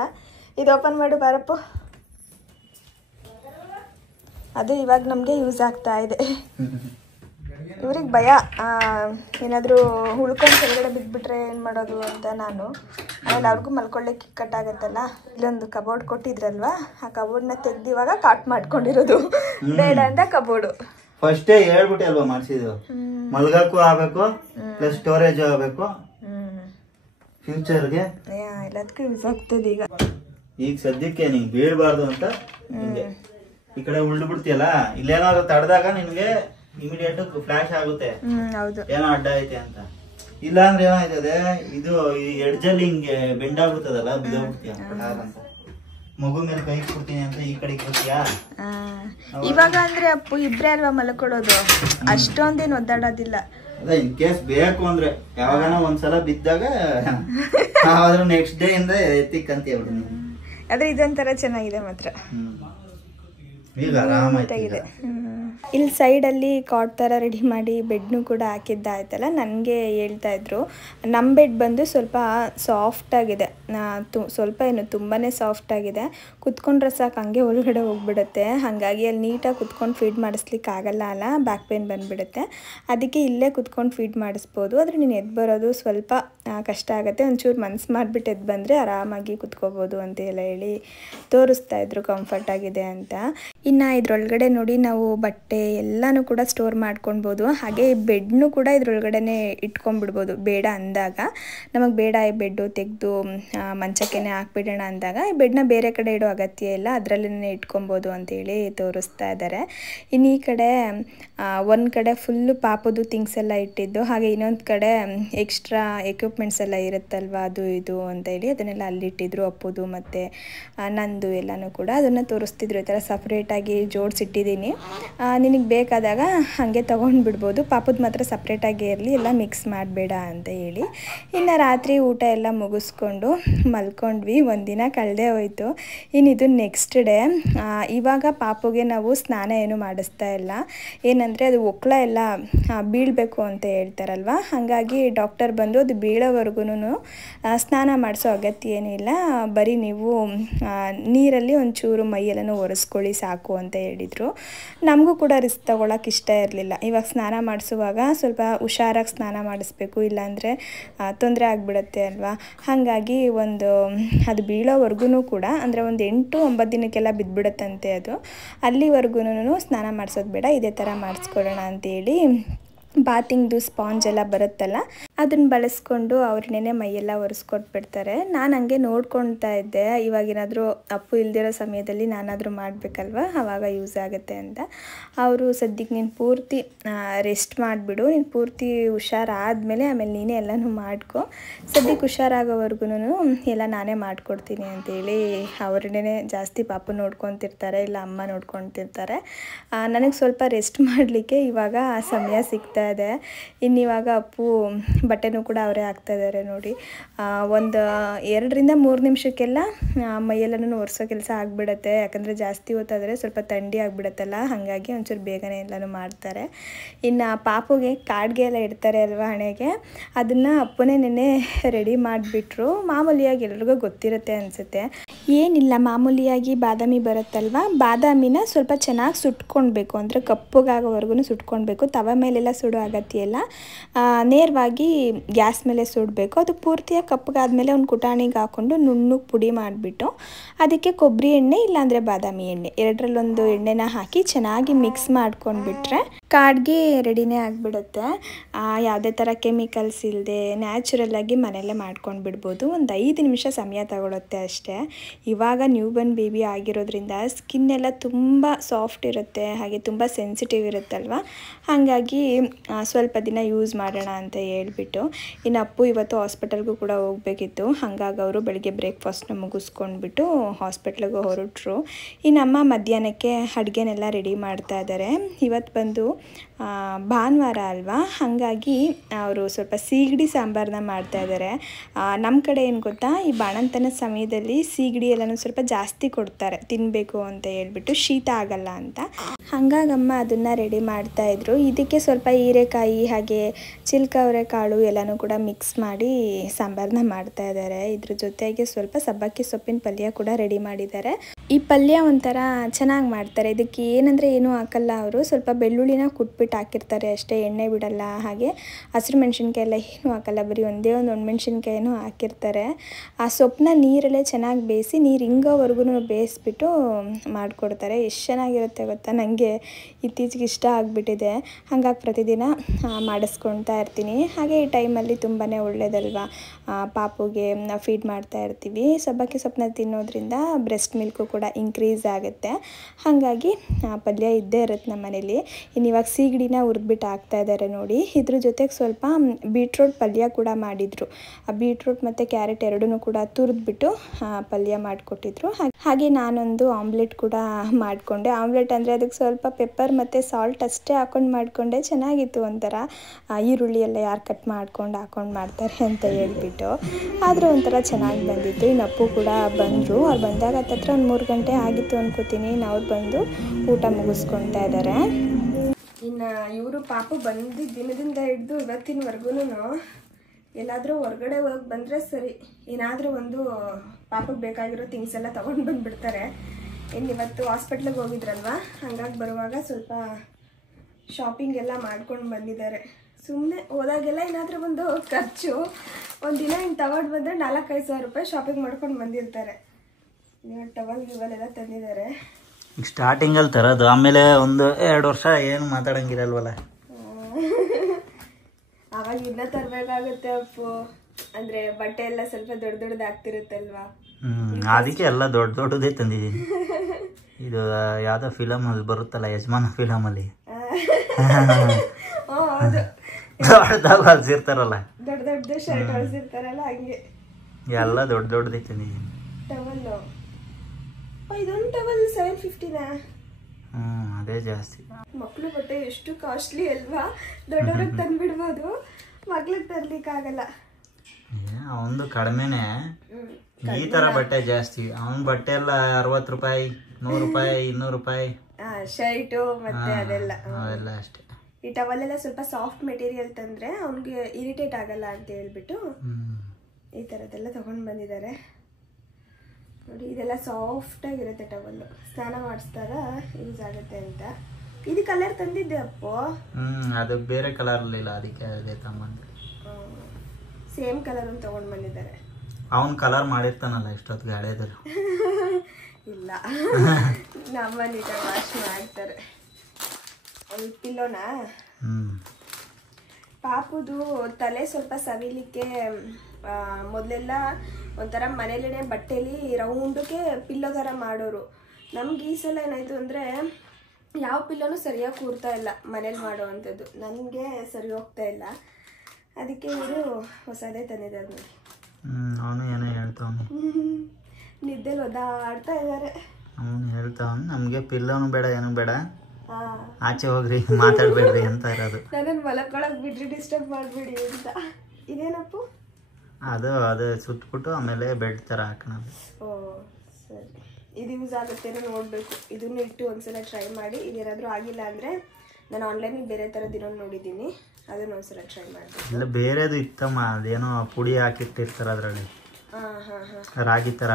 ಇದು ಓಪನ್ ಮಾಡು ಬಾರಪ್ಪ. ಅದು ಇವಾಗ ನಮಗೆ ಯೂಸ್ ಆಗ್ತಾ ಇದೆ. ಇವ್ರಿಗೆ ಭಯ ಏನಾದರೂ ಉಳ್ಕೊಂಡು ಕೆಳಗಡೆ ಬಿದ್ದುಬಿಟ್ರೆ ಏನು ಮಾಡೋದು ಅಂತ. ನಾನು ಆಮೇಲೆ ಅವ್ರಿಗೂ ಮಲ್ಕೊಳ್ಳಿಕ್ಕೆ ಇಕ್ಕಟ್ಟಾಗತ್ತಲ್ಲ. ಇಲ್ಲೊಂದು ಕಬೋರ್ಡ್ ಕೊಟ್ಟಿದ್ರಲ್ವಾ, ಆ ಕಬೋರ್ಡ್ನ ತೆಗ್ದು ಇವಾಗ ಕಾಟ್ ಮಾಡ್ಕೊಂಡಿರೋದು. ಬೇಡ ಅಂತ ಕಬೋರ್ಡು ಫಸ್ಟೇ ಹೇಳ್ಬಿಟ್ಟೆ ಅಲ್ವಾ ಮಾಡಿಸಿದ್ದು. ಮಲ್ಗಕ್ಕೂ ಆಗಬೇಕು ಪ್ಲಸ್ ಸ್ಟೋರೇಜ್ ಆಗಬೇಕು, ಫ್ಯೂಚರ್ಗೆ ಎಲ್ಲದಕ್ಕೂ ಯೂಸ್ ಆಗ್ತದೆ. ಈಗ ಸದ್ಯಕ್ಕೆ ನಿಂಗೆ ಬೀಳ್ಬಾರ್ದು ಅಂತ ನಿಂಗೆ ಈ ಕಡೆ ಉಳ್ದು ಬಿಡ್ತೀಯಲ್ಲ, ಇಲ್ಲೇನಾದ್ರು ತಡೆದಾಗ ನಿನ್ಗೆ ಇಮಿಡಿಯೇಟ್ ಫ್ಲಾಶ್ ಆಗುತ್ತೆ ಏನೋ ಅಡ್ಡ ಐತೆ ಅಂತ. ಇಲ್ಲ ಅಂದ್ರೆ ಏನಾಯ್ತದೆ, ಇದು ಈ ಎಡ್ಜಲ್ಲಿ ಹಿಂಗೆ ಬೆಂಡ್ ಆಗ್ಬಿಡ್ತದಲ್ಲ, ಬಿದ್ದೋಗ್ಬಿಡ್ತೀಯ ಅಂತ. ಮಗು ಮೇಲೆ ಕೈ ಕೊಡ್ತೀನಿ ಅಂತ ಈ ಕಡೆಗೆ ಬರ್ತೀಯಾ. ಇವಾಗ ಅಂದ್ರೆ ಅಪ್ಪು ಇಬ್ರೇ ಅಲ್ವಾ ಮಲ್ಕೊಳ್ಳೋದು, ಅಷ್ಟೊಂದೇನು ಒದ್ದಾಡೋದಿಲ್ಲ. ಅದೇ ಇನ್ ಕೇಸ್ ಬೇಕು ಅಂದ್ರೆ ಯಾವಾಗನ ಒಂದ್ಸಲ ಬಿದ್ದಾಗ ಆದ್ರೂ ನೆಕ್ಸ್ಟ್ ಡೇ ಇಂದ ಎತ್ತಿಕ್ಕಂತೀಯ. ಆದ್ರೆ ಇದೊಂಥರ ಚೆನ್ನಾಗಿದೆ ಮಾತ್ರ, ಈಗ ಆರಾಮಾಗಿದೆ. ಇಲ್ಲಿ ಸೈಡಲ್ಲಿ ಕಾಟ್ ಥರ ರೆಡಿ ಮಾಡಿ ಬೆಡ್ನು ಕೂಡ ಹಾಕಿದ್ದಾಯ್ತಲ್ಲ. ನನಗೆ ಹೇಳ್ತಾ ಇದ್ರು ನಮ್ಮ ಬೆಡ್ ಬಂದು ಸ್ವಲ್ಪ ಸಾಫ್ಟಾಗಿದೆ, ಸ್ವಲ್ಪ ಏನು ತುಂಬಾ ಸಾಫ್ಟಾಗಿದೆ. ಕುತ್ಕೊಂಡ್ರೆ ಸಾಕು ಹಂಗೆ ಒಳಗಡೆ ಹೋಗ್ಬಿಡುತ್ತೆ. ಹಾಗಾಗಿ ಅಲ್ಲಿ ನೀಟಾಗಿ ಕುತ್ಕೊಂಡು ಫೀಡ್ ಮಾಡಿಸ್ಲಿಕ್ಕೆ ಆಗಲ್ಲ ಅಲ್ಲ, ಬ್ಯಾಕ್ ಪೇನ್ ಬಂದುಬಿಡುತ್ತೆ. ಅದಕ್ಕೆ ಇಲ್ಲೇ ಕುತ್ಕೊಂಡು ಫೀಡ್ ಮಾಡಿಸ್ಬೋದು. ಆದರೆ ನೀನು ಎದ್ದು ಬರೋದು ಸ್ವಲ್ಪ ಕಷ್ಟ ಆಗುತ್ತೆ. ಒಂಚೂರು ಮನ್ಸು ಮಾಡಿಬಿಟ್ಟು ಎದ್ದು ಬಂದರೆ ಆರಾಮಾಗಿ ಕುತ್ಕೋಬೋದು ಅಂತೆಲ್ಲ ಹೇಳಿ ತೋರಿಸ್ತಾ ಇದ್ರು ಕಂಫರ್ಟ್ ಆಗಿದೆ ಅಂತ. ಇನ್ನು ಇದ್ರೊಳಗಡೆ ನೋಡಿ ನಾವು ಬಟ್ಟೆ ಎಲ್ಲನೂ ಕೂಡ ಸ್ಟೋರ್ ಮಾಡ್ಕೊಳ್ಬೋದು. ಹಾಗೆ ಬೆಡ್ನು ಕೂಡ ಇದ್ರೊಳಗಡೆ ಇಟ್ಕೊಂಡ್ಬಿಡ್ಬೋದು. ಬೇಡ ಅಂದಾಗ, ನಮಗೆ ಬೇಡ ಈ ಬೆಡ್ಡು ತೆಗೆದು ಮಂಚಕ್ಕೆ ಹಾಕ್ಬಿಡೋಣ ಅಂದಾಗ ಈ ಬೆಡ್ನ ಬೇರೆ ಕಡೆ ಇಡೋ ಅಗತ್ಯ ಇಲ್ಲ, ಅದರಲ್ಲೇ ಇಟ್ಕೊಬೋದು ಅಂತೇಳಿ ತೋರಿಸ್ತಾ ಇದ್ದಾರೆ. ಇನ್ನು ಈ ಕಡೆ ಒಂದು ಕಡೆ ಫುಲ್ಲು ಪಾಪದು ಥಿಂಗ್ಸ್ ಎಲ್ಲ ಇಟ್ಟಿದ್ದು, ಹಾಗೆ ಇನ್ನೊಂದು ಕಡೆ ಎಕ್ಸ್ಟ್ರಾ ಎಕ್ವಿಪ್ಮೆಂಟ್ಸ್ ಎಲ್ಲ ಇರುತ್ತಲ್ವ ಅದು ಇದು ಅಂತೇಳಿ ಅದನ್ನೆಲ್ಲ ಅಲ್ಲಿಟ್ಟಿದ್ರು. ಅಪ್ಪುದು ಮತ್ತು ನಂದು ಎಲ್ಲನೂ ಕೂಡ ಅದನ್ನು ತೋರಿಸ್ತಿದ್ರು. ಈ ಥರ ಸಪ್ರೇಟಾಗಿ ಜೋಡಿಸಿಟ್ಟಿದ್ದೀನಿ, ನಿನಗೆ ಬೇಕಾದಾಗ ಹಾಗೆ ತೊಗೊಂಡು ಬಿಡ್ಬೋದು. ಪಾಪದ ಮಾತ್ರ ಸಪ್ರೇಟಾಗಿ ಇರಲಿ, ಎಲ್ಲ ಮಿಕ್ಸ್ ಮಾಡಬೇಡ ಅಂತ ಹೇಳಿ. ಇನ್ನು ರಾತ್ರಿ ಊಟ ಎಲ್ಲ ಮುಗಿಸ್ಕೊಂಡು ಮಲ್ಕೊಂಡ್ವಿ. ಒಂದಿನ ಕಳೆದೇ ಹೋಯಿತು. ಇನ್ನು ಇದು ನೆಕ್ಸ್ಟ್ ಡೇ. ಇವಾಗ ಪಾಪುಗೆ ನಾವು ಸ್ನಾನ ಏನು ಮಾಡಿಸ್ತಾ ಇಲ್ಲ. ಏನಂದರೆ ಅದು ಒಕ್ಳ ಎಲ್ಲ ಬೀಳಬೇಕು ಅಂತ ಹೇಳ್ತಾರಲ್ವ, ಹಾಗಾಗಿ ಡಾಕ್ಟರ್ ಬಂದು ಅದು ಬೀಳೋವರೆಗೂ ಸ್ನಾನ ಮಾಡಿಸೋ ಅಗತ್ಯ ಏನಿಲ್ಲ, ಬರೀ ನೀವು ನೀರಲ್ಲಿ ಒಂಚೂರು ಮೈಯೆಲ್ಲನೂ ಒರೆಸ್ಕೊಳ್ಳಿ ಸಾಕು ಅಂತ ಹೇಳಿದರು. ನಮಗೂ ಕೂಡ ರಿಸ್ಕ್ ತೊಗೊಳಕ್ಕೆ ಇಷ್ಟ ಇರಲಿಲ್ಲ. ಇವಾಗ ಸ್ನಾನ ಮಾಡಿಸುವಾಗ ಸ್ವಲ್ಪ ಹುಷಾರಾಗಿ ಸ್ನಾನ ಮಾಡಿಸ್ಬೇಕು, ಇಲ್ಲಾಂದರೆ ತೊಂದರೆ ಆಗಿಬಿಡುತ್ತೆ ಅಲ್ವಾ. ಹಾಗಾಗಿ ಅದು ಬೀಳೋವರೆಗೂ ಕೂಡ, ಅಂದರೆ ಒಂದು 8-9 ದಿನಕ್ಕೆಲ್ಲ ಬಿದ್ದುಬಿಡುತ್ತಂತೆ ಅದು. ಅಲ್ಲಿವರೆಗೂ ಸ್ನಾನ ಮಾಡಿಸೋದು ಬೇಡ, ಇದೇ ಥರ ಮಾಡಿಸ್ಕೊಳ್ಳೋಣ ಅಂತೇಳಿ ಬಾತಿಂಗ್ದು ಸ್ಪಾಂಜ್ ಎಲ್ಲ ಬರುತ್ತಲ್ಲ ಅದನ್ನು ಬಳಸ್ಕೊಂಡು ಅವ್ರನ್ನೇ ಮೈಯೆಲ್ಲ ಒರೆಸ್ಕೊಟ್ಬಿಡ್ತಾರೆ. ನಾನು ಹಂಗೆ ನೋಡ್ಕೊಳ್ತಾ ಇದ್ದೆ, ಇವಾಗೇನಾದರೂ ಅಪ್ಪು ಇಲ್ದಿರೋ ಸಮಯದಲ್ಲಿ ನಾನಾದರೂ ಮಾಡಬೇಕಲ್ವ, ಆವಾಗ ಯೂಸ್ ಆಗುತ್ತೆ ಅಂತ. ಅವರು ಸದ್ಯಕ್ಕೆ ನೀನು ಪೂರ್ತಿ ರೆಸ್ಟ್ ಮಾಡಿಬಿಡು, ನೀನು ಪೂರ್ತಿ ಹುಷಾರಾದಮೇಲೆ ಆಮೇಲೆ ನೀನೇ ಎಲ್ಲನೂ ಮಾಡ್ಕೊ, ಸದ್ಯಕ್ಕೆ ಹುಷಾರಾಗೋವರೆಗೂ ಎಲ್ಲ ನಾನೇ ಮಾಡಿಕೊಡ್ತೀನಿ ಅಂತೇಳಿ ಅವ್ರನ್ನೇ ಜಾಸ್ತಿ ಪಾಪು ನೋಡ್ಕೊತಿರ್ತಾರೆ, ಇಲ್ಲ ಅಮ್ಮ ನೋಡ್ಕೊತಿರ್ತಾರೆ. ನನಗೆ ಸ್ವಲ್ಪ ರೆಸ್ಟ್ ಮಾಡಲಿಕ್ಕೆ ಇವಾಗ ಸಮಯ ಸಿಗ್ತಾ ಇದೆ. ಇನ್ನಿವಾಗ ಅಪ್ಪು ಬಟ್ಟೆನೂ ಕೂಡ ಅವರೇ ಹಾಕ್ತಾಯಿದ್ದಾರೆ ನೋಡಿ. ಒಂದು 2-3 ನಿಮಿಷಕ್ಕೆಲ್ಲ ಮೈಯೆಲ್ಲನೂ ಒರೆಸೋ ಕೆಲಸ ಆಗಿಬಿಡುತ್ತೆ. ಯಾಕಂದರೆ ಜಾಸ್ತಿ ಹೊತ್ತಾದರೆ ಸ್ವಲ್ಪ ಥಂಡಿ ಆಗಿಬಿಡುತ್ತಲ್ಲ, ಹಾಗಾಗಿ ಒಂಚೂರು ಬೇಗನೆ ಎಲ್ಲನೂ ಮಾಡ್ತಾರೆ. ಇನ್ನು ಪಾಪುಗೆ ಕಾಡ್ಗೆ ಎಲ್ಲ ಇಡ್ತಾರೆ ಅಲ್ವಾ ಹಣೆಗೆ, ಅದನ್ನು ಅಪ್ಪನೇ ನೆನ್ನೆ ರೆಡಿ ಮಾಡಿಬಿಟ್ರು. ಮಾಮೂಲಿಯಾಗಿ ಎಲ್ರಿಗೂ ಗೊತ್ತಿರುತ್ತೆ ಅನಿಸುತ್ತೆ. ಏನಿಲ್ಲ, ಮಾಮೂಲಿಯಾಗಿ ಬಾದಾಮಿ ಬರುತ್ತಲ್ವ, ಬಾದಾಮಿನ ಸ್ವಲ್ಪ ಚೆನ್ನಾಗಿ ಸುಟ್ಕೊಳ್ಬೇಕು, ಅಂದರೆ ಕಪ್ಪಗಾಗೋವರೆಗೂ ಸುಟ್ಕೊಳ್ಬೇಕು. ತವ ಮೇಲೆಲ್ಲ ಸುಡೋ ಅಗತ್ಯ ಇಲ್ಲ, ನೇರವಾಗಿ ಗ್ಯಾಸ್ ಮೇಲೆ ಸುಡಬೇಕು. ಅದು ಪೂರ್ತಿಯಾಗಿ ಕಪ್ಪಗಾದ್ಮೇಲೆ ಒಂದು ಕುಟಾಣಿಗೆ ಹಾಕ್ಕೊಂಡು ನುಣ್ಣಗೆ ಪುಡಿ ಮಾಡಿಬಿಟ್ಟು ಅದಕ್ಕೆ ಕೊಬ್ಬರಿ ಎಣ್ಣೆ ಇಲ್ಲಾಂದರೆ ಬಾದಾಮಿ ಎಣ್ಣೆ ಎರಡರಲ್ಲೊಂದು ಎಣ್ಣೆನ ಹಾಕಿ ಚೆನ್ನಾಗಿ ಮಿಕ್ಸ್ ಮಾಡ್ಕೊಂಡ್ಬಿಟ್ರೆ ಕಾಡ್ಗೆ ರೆಡಿನೇ ಆಗಿಬಿಡುತ್ತೆ. ಯಾವುದೇ ಥರ ಕೆಮಿಕಲ್ಸ್ ಇಲ್ಲದೆ ನ್ಯಾಚುರಲ್ಲಾಗಿ ಮನೆಯಲ್ಲೇ ಮಾಡ್ಕೊಂಡು ಬಿಡ್ಬೋದು. ಒಂದು 5 ನಿಮಿಷ ಸಮಯ ತಗೊಳುತ್ತೆ ಅಷ್ಟೇ. ಇವಾಗ ನ್ಯೂ ಬರ್ನ್ ಬೇಬಿ ಆಗಿರೋದ್ರಿಂದ ಸ್ಕಿನ್ನೆಲ್ಲ ತುಂಬ ಸಾಫ್ಟ್ ಇರುತ್ತೆ, ಹಾಗೆ ತುಂಬ ಸೆನ್ಸಿಟಿವ್ ಇರುತ್ತಲ್ವ, ಹಾಗಾಗಿ ಸ್ವಲ್ಪ ದಿನ ಯೂಸ್ ಮಾಡೋಣ ಅಂತ ಹೇಳ್ಬಿಟ್ಟು. ಇನ್ನು ಅಪ್ಪು ಇವತ್ತು ಹಾಸ್ಪಿಟಲ್ಗೂ ಕೂಡ ಹೋಗಬೇಕಿತ್ತು, ಹಾಗಾಗಿ ಅವರು ಬೆಳಗ್ಗೆ ಬ್ರೇಕ್ಫಾಸ್ಟ್ನ ಮುಗಿಸ್ಕೊಂಡ್ಬಿಟ್ಟು ಹಾಸ್ಪಿಟ್ಲಿಗೆ ಹೊರಟರು. ಇನ್ನು ಅಮ್ಮ ಮಧ್ಯಾಹ್ನಕ್ಕೆ ಅಡುಗೆನೆಲ್ಲ ರೆಡಿ ಮಾಡ್ತಾ ಇದ್ದಾರೆ. ಇವತ್ತು ಬಂದು ಭಾನುವಾರ ಅಲ್ವಾ, ಹಾಗಾಗಿ ಅವರು ಸ್ವಲ್ಪ ಸೀಗಡಿ ಸಾಂಬಾರನ್ನ ಮಾಡ್ತಾಯಿದ್ದಾರೆ. ನಮ್ಮ ಕಡೆ ಏನು ಗೊತ್ತಾ, ಈ ಬಾಣಂತನ ಸಮಯದಲ್ಲಿ ಸೀಗಡಿ ಎಲ್ಲನೂ ಸ್ವಲ್ಪ ಜಾಸ್ತಿ ಕೊಡ್ತಾರೆ ತಿನ್ನಬೇಕು ಅಂತ ಹೇಳ್ಬಿಟ್ಟು, ಶೀತ ಆಗಲ್ಲ ಅಂತ. ಹಾಗಾಗಮ್ಮ ಅದನ್ನು ರೆಡಿ ಮಾಡ್ತಾಯಿದ್ರು. ಇದಕ್ಕೆ ಸ್ವಲ್ಪ ಹೀರೆಕಾಯಿ ಹಾಗೆ ಚಿಲ್ಕವರೆ ಕಾಳು ಎಲ್ಲನೂ ಕೂಡ ಮಿಕ್ಸ್ ಮಾಡಿ ಸಾಂಬಾರನ್ನ ಮಾಡ್ತಾಯಿದ್ದಾರೆ. ಇದ್ರ ಜೊತೆಗೆ ಸ್ವಲ್ಪ ಸಬ್ಬಕ್ಕಿ ಸೊಪ್ಪಿನ ಪಲ್ಯ ಕೂಡ ರೆಡಿ ಮಾಡಿದ್ದಾರೆ. ಈ ಪಲ್ಯ ಒಂಥರ ಚೆನ್ನಾಗಿ ಮಾಡ್ತಾರೆ. ಇದಕ್ಕೆ ಏನಂದರೆ ಏನೂ ಹಾಕಲ್ಲ ಅವರು, ಸ್ವಲ್ಪ ಬೆಳ್ಳುಳ್ಳಿನ ಕುಟ್ಬಿಟ್ಟು ಹಾಕಿರ್ತಾರೆ ಅಷ್ಟೇ, ಎಣ್ಣೆ ಬಿಡಲ್ಲ. ಹಾಗೆ ಹಸಿರು ಮೆಣಸಿನ್ಕಾಯಿ ಎಲ್ಲ ಏನೂ ಹಾಕಲ್ಲ, ಬರೀ ಒಂದೇ ಒಂದು ಒಣಮೆಣ್ಸಿನ್ಕಾಯಿನೂ ಹಾಕಿರ್ತಾರೆ. ಆ ಸೊಪ್ಪನ್ನ ನೀರಲ್ಲೇ ಚೆನ್ನಾಗಿ ಬೇಯಿಸಿ ನೀರು ಹಿಂಗೋವರೆಗೂ ಬೇಯಿಸ್ಬಿಟ್ಟು ಮಾಡಿಕೊಡ್ತಾರೆ. ಎಷ್ಟು ಚೆನ್ನಾಗಿರುತ್ತೆ ಗೊತ್ತಾ, ನನಗೆ ಇತ್ತೀಚೆಗೆ ಇಷ್ಟ ಆಗಿಬಿಟ್ಟಿದೆ. ಹಾಗಾಗಿ ಪ್ರತಿದಿನ ಮಾಡಿಸ್ಕೊಳ್ತಾ ಇರ್ತೀನಿ. ಹಾಗೆ ಈ ಟೈಮಲ್ಲಿ ತುಂಬಾ ಒಳ್ಳೆಯದಲ್ವ, ಪಾಪುಗೆ ಫೀಡ್ ಮಾಡ್ತಾ ಇರ್ತೀವಿ. ಸಬ್ಬಕ್ಕಿ ಸೊಪ್ಪನ್ನ ತಿನ್ನೋದ್ರಿಂದ ಬ್ರೆಸ್ಟ್ ಮಿಲ್ಕು ಕೂಡ ಇನ್ಕ್ರೀಸ್ ಆಗುತ್ತೆ. ಹಾಗಾಗಿ ಪಲ್ಯ ಇದ್ದೇ ಇರುತ್ತೆ ನಮ್ಮ ಮನೇಲಿ. ಇನ್ನು ಇವಾಗ ಸೀಗಡಿನ ಹುರಿದ್ಬಿಟ್ಟು ಹಾಕ್ತಾ ಇದ್ದಾರೆ ನೋಡಿ. ಇದ್ರ ಜೊತೆಗೆ ಸ್ವಲ್ಪ ಬೀಟ್ರೋಟ್ ಪಲ್ಯ ಕೂಡ ಮಾಡಿದರು. ಆ ಬೀಟ್ರೋಟ್ ಮತ್ತು ಕ್ಯಾರೆಟ್ ಎರಡೂ ಕೂಡ ತುರಿದ್ಬಿಟ್ಟು ಪಲ್ಯ ಮಾಡಿಕೊಟ್ಟಿದ್ರು. ಹಾಗೆ ನಾನೊಂದು ಆಮ್ಲೆಟ್ ಕೂಡ ಮಾಡಿಕೊಂಡೆ. ಆಮ್ಲೆಟ್ ಅಂದರೆ ಅದಕ್ಕೆ ಸ್ವಲ್ಪ ಪೆಪ್ಪರ್ ಮತ್ತು ಸಾಲ್ಟ್ ಅಷ್ಟೇ ಹಾಕ್ಕೊಂಡು ಮಾಡಿಕೊಂಡೆ. ಚೆನ್ನಾಗಿತ್ತು ಒಂಥರ. ಈರುಳ್ಳಿ ಎಲ್ಲ ಯಾರು ಕಟ್ ಮಾಡ್ಕೊಂಡು ಹಾಕ್ಕೊಂಡು ಮಾಡ್ತಾರೆ ಅಂತ ಹೇಳ್ಬಿಟ್ಟು, ಆದರೂ ಒಂಥರ ಚೆನ್ನಾಗಿ ಬಂದಿತ್ತು. ಇನ್ನು ಅಪ್ಪು ಕೂಡ ಬಂದರು. ಅವ್ರು ಬಂದಾಗ ಹತ್ತತ್ರ ಒಂದು 3 ಗಂಟೆ ಆಗಿತ್ತು ಅನ್ಕೋತೀನಿ. ಅವ್ರು ಬಂದು ಊಟ ಮುಗಿಸ್ಕೊಳ್ತಾ ಇದ್ದಾರೆ. ಇನ್ನು ಇವರು ಪಾಪು ಬಂದಿದ್ದ ದಿನದಿಂದ ಹಿಡಿದು ಇವತ್ತಿನವರೆಗೂ ಎಲ್ಲಾದರೂ ಹೊರಗಡೆ ಹೋಗಿ ಬಂದರೆ ಸರಿ, ಏನಾದರೂ ಒಂದು ಪಾಪಕ್ಕೆ ಬೇಕಾಗಿರೋ ಥಿಂಗ್ಸ್ ಎಲ್ಲ ತೊಗೊಂಡು ಬಂದುಬಿಡ್ತಾರೆ. ಇನ್ನು ಇವತ್ತು ಹಾಸ್ಪಿಟ್ಲಿಗೆ ಹೋಗಿದ್ರಲ್ವ, ಹಂಗಾಗಿ ಬರುವಾಗ ಸ್ವಲ್ಪ ಶಾಪಿಂಗ್ ಎಲ್ಲ ಮಾಡ್ಕೊಂಡು ಬಂದಿದ್ದಾರೆ. ಸುಮ್ಮನೆ ಹೋದಾಗೆಲ್ಲ ಏನಾದರೂ ಒಂದು ಖರ್ಚು, ಒಂದಿನ ಹಿಂಗೆ ತಗೊಂಡು ಬಂದರೆ 4-5 ಸಾವಿರ ರೂಪಾಯಿ ಶಾಪಿಂಗ್ ಮಾಡ್ಕೊಂಡು ಬಂದಿರ್ತಾರೆ. ಟವಲ್ ಗಿವಲ್ ತಂದಿದ್ದಾರೆ. ಸ್ಟಾರ್ಟಿಂಗಲ್ಲಿ ತರೋದು, ಆಮೇಲೆ 1-2 ವರ್ಷ ಏನು ಮಾತಾಡಂಗಿರಲ್ವಲ್ಲ, ಆವಾಗ ಇನ್ನೂ ತರಬೇಕಾಗುತ್ತೆ ಅಪ್ಪು. ಅಂದರೆ ಬಟ್ಟೆ ಎಲ್ಲ ಸ್ವಲ್ಪ ದೊಡ್ಡದಾಗ್ತಿರುತ್ತಲ್ವಾ, ಅದಕ್ಕೆ ಎಲ್ಲ ದೊಡ್ಡದೇ ತಂದಿದ್ದೀನಿ. ಇದು ಯಾವುದೋ ಫಿಲಮಲ್ಲಿ ಬರುತ್ತಲ್ಲ, ಯಜಮಾನ ಫಿಲಮಲ್ಲಿ ದೊಡ್ಡದಾಗ ಹೊಲ್ಸಿರ್ತಾರಲ್ಲ, ದೊಡ್ಡ ಶರ್ಟ್ ಹೊಲ್ಸಿರ್ತಾರಲ್ಲ, ಹಂಗೆ ಎಲ್ಲ ದೊಡ್ಡದೇ ತಂದಿದ್ದೀನಿ. ಟವಲ್ಲು ಇದೊಂದು ಟವಲ್ 750ನಾ? ಅದೇ ಜಾಸ್ತಿ. ಮಕ್ಳು ಬಟ್ಟೆ ಎಷ್ಟು ಕಾಸ್ಟ್ಲಿ ಅಲ್ವಾ, ದೊಡ್ಡವ್ರಿಗೆ ತಂದ್ಬಿಡ್ಬೋದು, ಮಕ್ಳಿಗೆ ತರ್ಲಿಕ್ಕಾಗಲ್ಲ. ಅವನದು ಕಡಿಮೆನೆ, ಈ ತರ ಬಟ್ಟೆ ಜಾಸ್ತಿ. ಅವನ ಬಟ್ಟೆ ಎಲ್ಲ 60 ರೂಪಾಯಿ, 100 ರೂಪಾಯಿ, 200 ರೂಪಾಯಿ ಶರ್ಟು ಮತ್ತೆ ಅದೆಲ್ಲ ಅಷ್ಟೇ. ಈ ಟವಲ್ ಎಲ್ಲ ಸ್ವಲ್ಪ ಸಾಫ್ಟ್ ಮೆಟೀರಿಯಲ್ ತಂದ್ರೆ ಅವ್ನಿಗೆ ಇರಿಟೇಟ್ ಆಗಲ್ಲ ಅಂತ ಹೇಳ್ಬಿಟ್ಟು ಈ ಥರದ್ದೆಲ್ಲ ತಗೊಂಡು ಬಂದಿದ್ದಾರೆ ನೋಡಿ. ಇದೆಲ್ಲ ಸಾಫ್ಟ್ ಆಗಿರುತ್ತೆ ಟವಲ್ಲು, ಸ್ನಾನ ಮಾಡಿಸಿದಾಗ ಯೂಸ್ ಆಗುತ್ತೆ ಅಂತ. ಇದು ಕಲರ್ ತಂದಿದ್ದೆ ಅಪ್ಪು. ಅದು ಬೇರೆ ಕಲರ್ ಇಲ್ಲ, ಅದಕ್ಕೆ ಅದೇ ತಗೊಂಡ್ಬಂದೆ. ಸೇಮ್ ಕಲರ್ ಒಂದು ತಗೊಂಡು ಬಂದಿದ್ದಾರೆ. ಅವನ್ ಕಲರ್ ಮಾಡಿರ್ತಾನಲ್ಲ ಇಷ್ಟೊತ್ತಿಗೆ ಹಳೇದರು. ಇಲ್ಲ, ನಮ್ಮಲ್ಲಿ ವಾಶ್ ಮಾಡ್ತಾರೆ. ಪಿಲ್ಲೋನಾ ಪಾಪುದು ತಲೆ ಸ್ವಲ್ಪ ಸವಿಲಿಕ್ಕೆ ಮೊದಲೆಲ್ಲ ಒಂಥರ ಮನೇಲಿನೇ ಬಟ್ಟೆಲಿ ರೌಂಡಕ್ಕೆ ಪಿಲ್ಲೋ ಥರ ಮಾಡೋರು. ನಮ್ಗೆ ಈ ಸಲ ಏನಾಯಿತು ಅಂದರೆ ಯಾವ ಪಿಲ್ಲೋನು ಸರಿಯಾಗಿ ಕೂರ್ತಾ ಇಲ್ಲ ಮನೇಲಿ ಮಾಡೋ ಅಂಥದ್ದು, ನನಗೆ ಸರಿ ಹೋಗ್ತಾ ಇಲ್ಲ. ಅದಕ್ಕೆ ಇವರು ಹೊಸದೇ ತಂದಿದ್ದಾರೆ ನೋಡಿ. ಅವನು ಏನೋ ಹೇಳ್ತಾವನು, ನಿದ್ದೆಲಿ ಒದ್ದಾಡ್ತಾ ಇದ್ದಾರೆ. ಅವನು ಹೇಳ್ತಾವನು ನಮಗೆ ಪಿಲ್ಲೋನು ಬೇಡ, ಏನು ಬೇಡ, ಆಚೆ ಹೋಗ್ರಿ, ಮಾತಾಡ್ಬೇಡ್ರಿ ಅಂತ ಇರೋದು. ನನ್ನನ್ನು ಮಲಕೊಳಕ್ ಬಿಡ್ರಿ, ಡಿಸ್ಟರ್ಬ್ ಮಾಡಬೇಡಿ ಅಂತ. ಇದೇನಪ್ಪು? ಅದು ಸುಟ್ಬಿಟ್ಟು ಆಮೇಲೆ ಬೆಡ್ ಥರ ಹಾಕೋಣ. ಓ ಸರಿ, ಇದು ಯೂಸ್ ಆಗುತ್ತೇನೋ ನೋಡಬೇಕು. ಇದನ್ನು ಇಟ್ಟು ಒಂದ್ಸಲ ಟ್ರೈ ಮಾಡಿ. ಇದೇನಾದರೂ ಆಗಿಲ್ಲ ಅಂದರೆ ನಾನು ಆನ್ಲೈನಿಗೆ ಬೇರೆ ಥರದ್ದು ಇನ್ನೊಂದು ನೋಡಿದ್ದೀನಿ, ಅದನ್ನು ಒಂದ್ಸಲ ಟ್ರೈ ಮಾಡ್ತೀನಿ. ಇಲ್ಲ ಬೇರೆದು ಇತ್ತಮ್ಮ, ಅದೇನೋ ಪುಡಿ ಹಾಕಿಟ್ಟಿರ್ತಾರೆ ಅದರಲ್ಲಿ, ರಾಗಿ ಥರ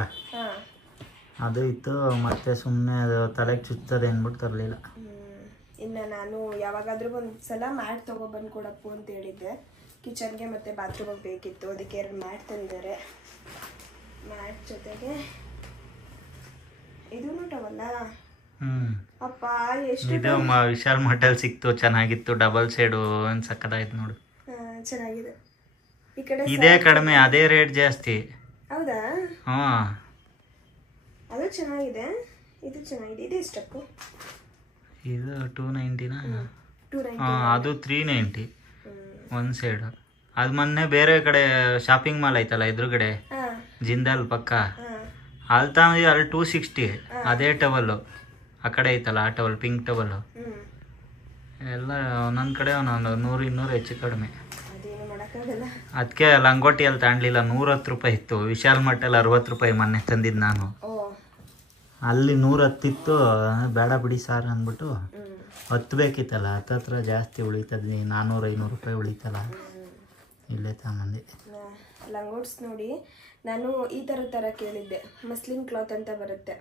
ಅದು ಇತ್ತು. ಮತ್ತೆ ಸುಮ್ಮನೆ ಅದು ತಲೆಗೆ ಚುಚ್ಚದೆ ಅಂದ್ಬಿಟ್ಟು ತರಲಿಲ್ಲ. ಇನ್ನು ನಾನು ಯಾವಾಗಾದರೂ ಒಂದು ಸಲ ಮ್ಯಾಟ್ ತೊಗೊಬಂದು ಕೊಡಪ್ಪು ಅಂತ ಹೇಳಿದ್ದೆ. ಕಿಚನ್ಗೆ ಮತ್ತು ಬಾತ್ರೂಮಿಗೆ ಬೇಕಿತ್ತು, ಅದಕ್ಕೆ 2 ಮ್ಯಾಟ್ ತಂದಿದ್ದಾರೆ. ಮ್ಯಾಟ್ ಜೊತೆಗೆ ಇದೂ ಟವಲ್ಲ. ಅಪ್ಪ ಎಷ್ಟು ಇದು ವಿಶಾಲ್ ಮಠಲ್ ಸಿಕ್ತು, ಚೆನ್ನಾಗಿತ್ತು, ಡಬಲ್ ಸೈಡು ಸಕ್ಕತ್ತಾಯ್ತು ನೋಡು. ಚೆನ್ನಾಗಿದೆ. ಈ ಕಡೆ ಇದೇ ಕಡಿಮೆ, ಅದೇ ರೇಟ್ ಜಾಸ್ತಿ. ಹೌದಾ? ಹಾಂ, ಅದು ಚೆನ್ನಾಗಿದೆ, ಇದು ಚೆನ್ನಾಗಿದೆ. ಇದು ಎಷ್ಟಪ್ಪು? ಇದು 290ನಾ? 290. ಹಾಂ, ಅದು 390 ಒಂದು ಸೈಡು. ಅದು ಮೊನ್ನೆ ಬೇರೆ ಕಡೆ ಶಾಪಿಂಗ್ ಮಾಲ್ ಐತಲ್ಲ ಎದುರುಗಡೆ, ಜಿಂದಾಲ್ ಪಕ್ಕ, ಅಲ್ಲಿ ತಗೊಂಡು ಅಲ್ಲಿ 260 ಅದೇ ಟವಲ್ಲು. ಆ ಕಡೆ ಐತಲ್ಲ ಆ ಟವಲ್, ಪಿಂಕ್ ಟವಲ್ಲು, ಎಲ್ಲ ಒಂದೊಂದು ಕಡೆ ಒಂದೊಂದು 100-200 ಹೆಚ್ಚು ಕಡಿಮೆ. ಅದಕ್ಕೆ ಲಂಗೋಟಿ ಅಲ್ಲಿ ತಗೊಂಡ್ಲಿಲ್ಲ, 110 ರೂಪಾಯಿ ಇತ್ತು. ವಿಶಾಲ್ ಮಟ್ಟಲ್ಲಿ 60 ರೂಪಾಯಿ ಮೊನ್ನೆ ತಂದಿದ್ದು ನಾನು. ಅಲ್ಲಿ 110 ಇತ್ತು, ಬೇಡ ಬಿಡಿ ಸಾರ್ ಅಂದ್ಬಿಟ್ಟು 10 ಬೇಕಿತ್ತಲ್ಲ, ಹತ್ತತ್ರ ಜಾಸ್ತಿ ಉಳಿತದ, 400-500 ರೂಪಾಯಿ ಉಳಿತಲ್ಲ, ಇಲ್ಲೇ ತಗೊಂಡೆ. ಲಂಗೋಟ್ಸ್ ನೋಡಿ, ನಾನು ಈ ಥರ ಕೇಳಿದ್ದೆ. ಮಸ್ಲಿನ್ ಕ್ಲಾತ್ ಅಂತ ಬರುತ್ತೆ,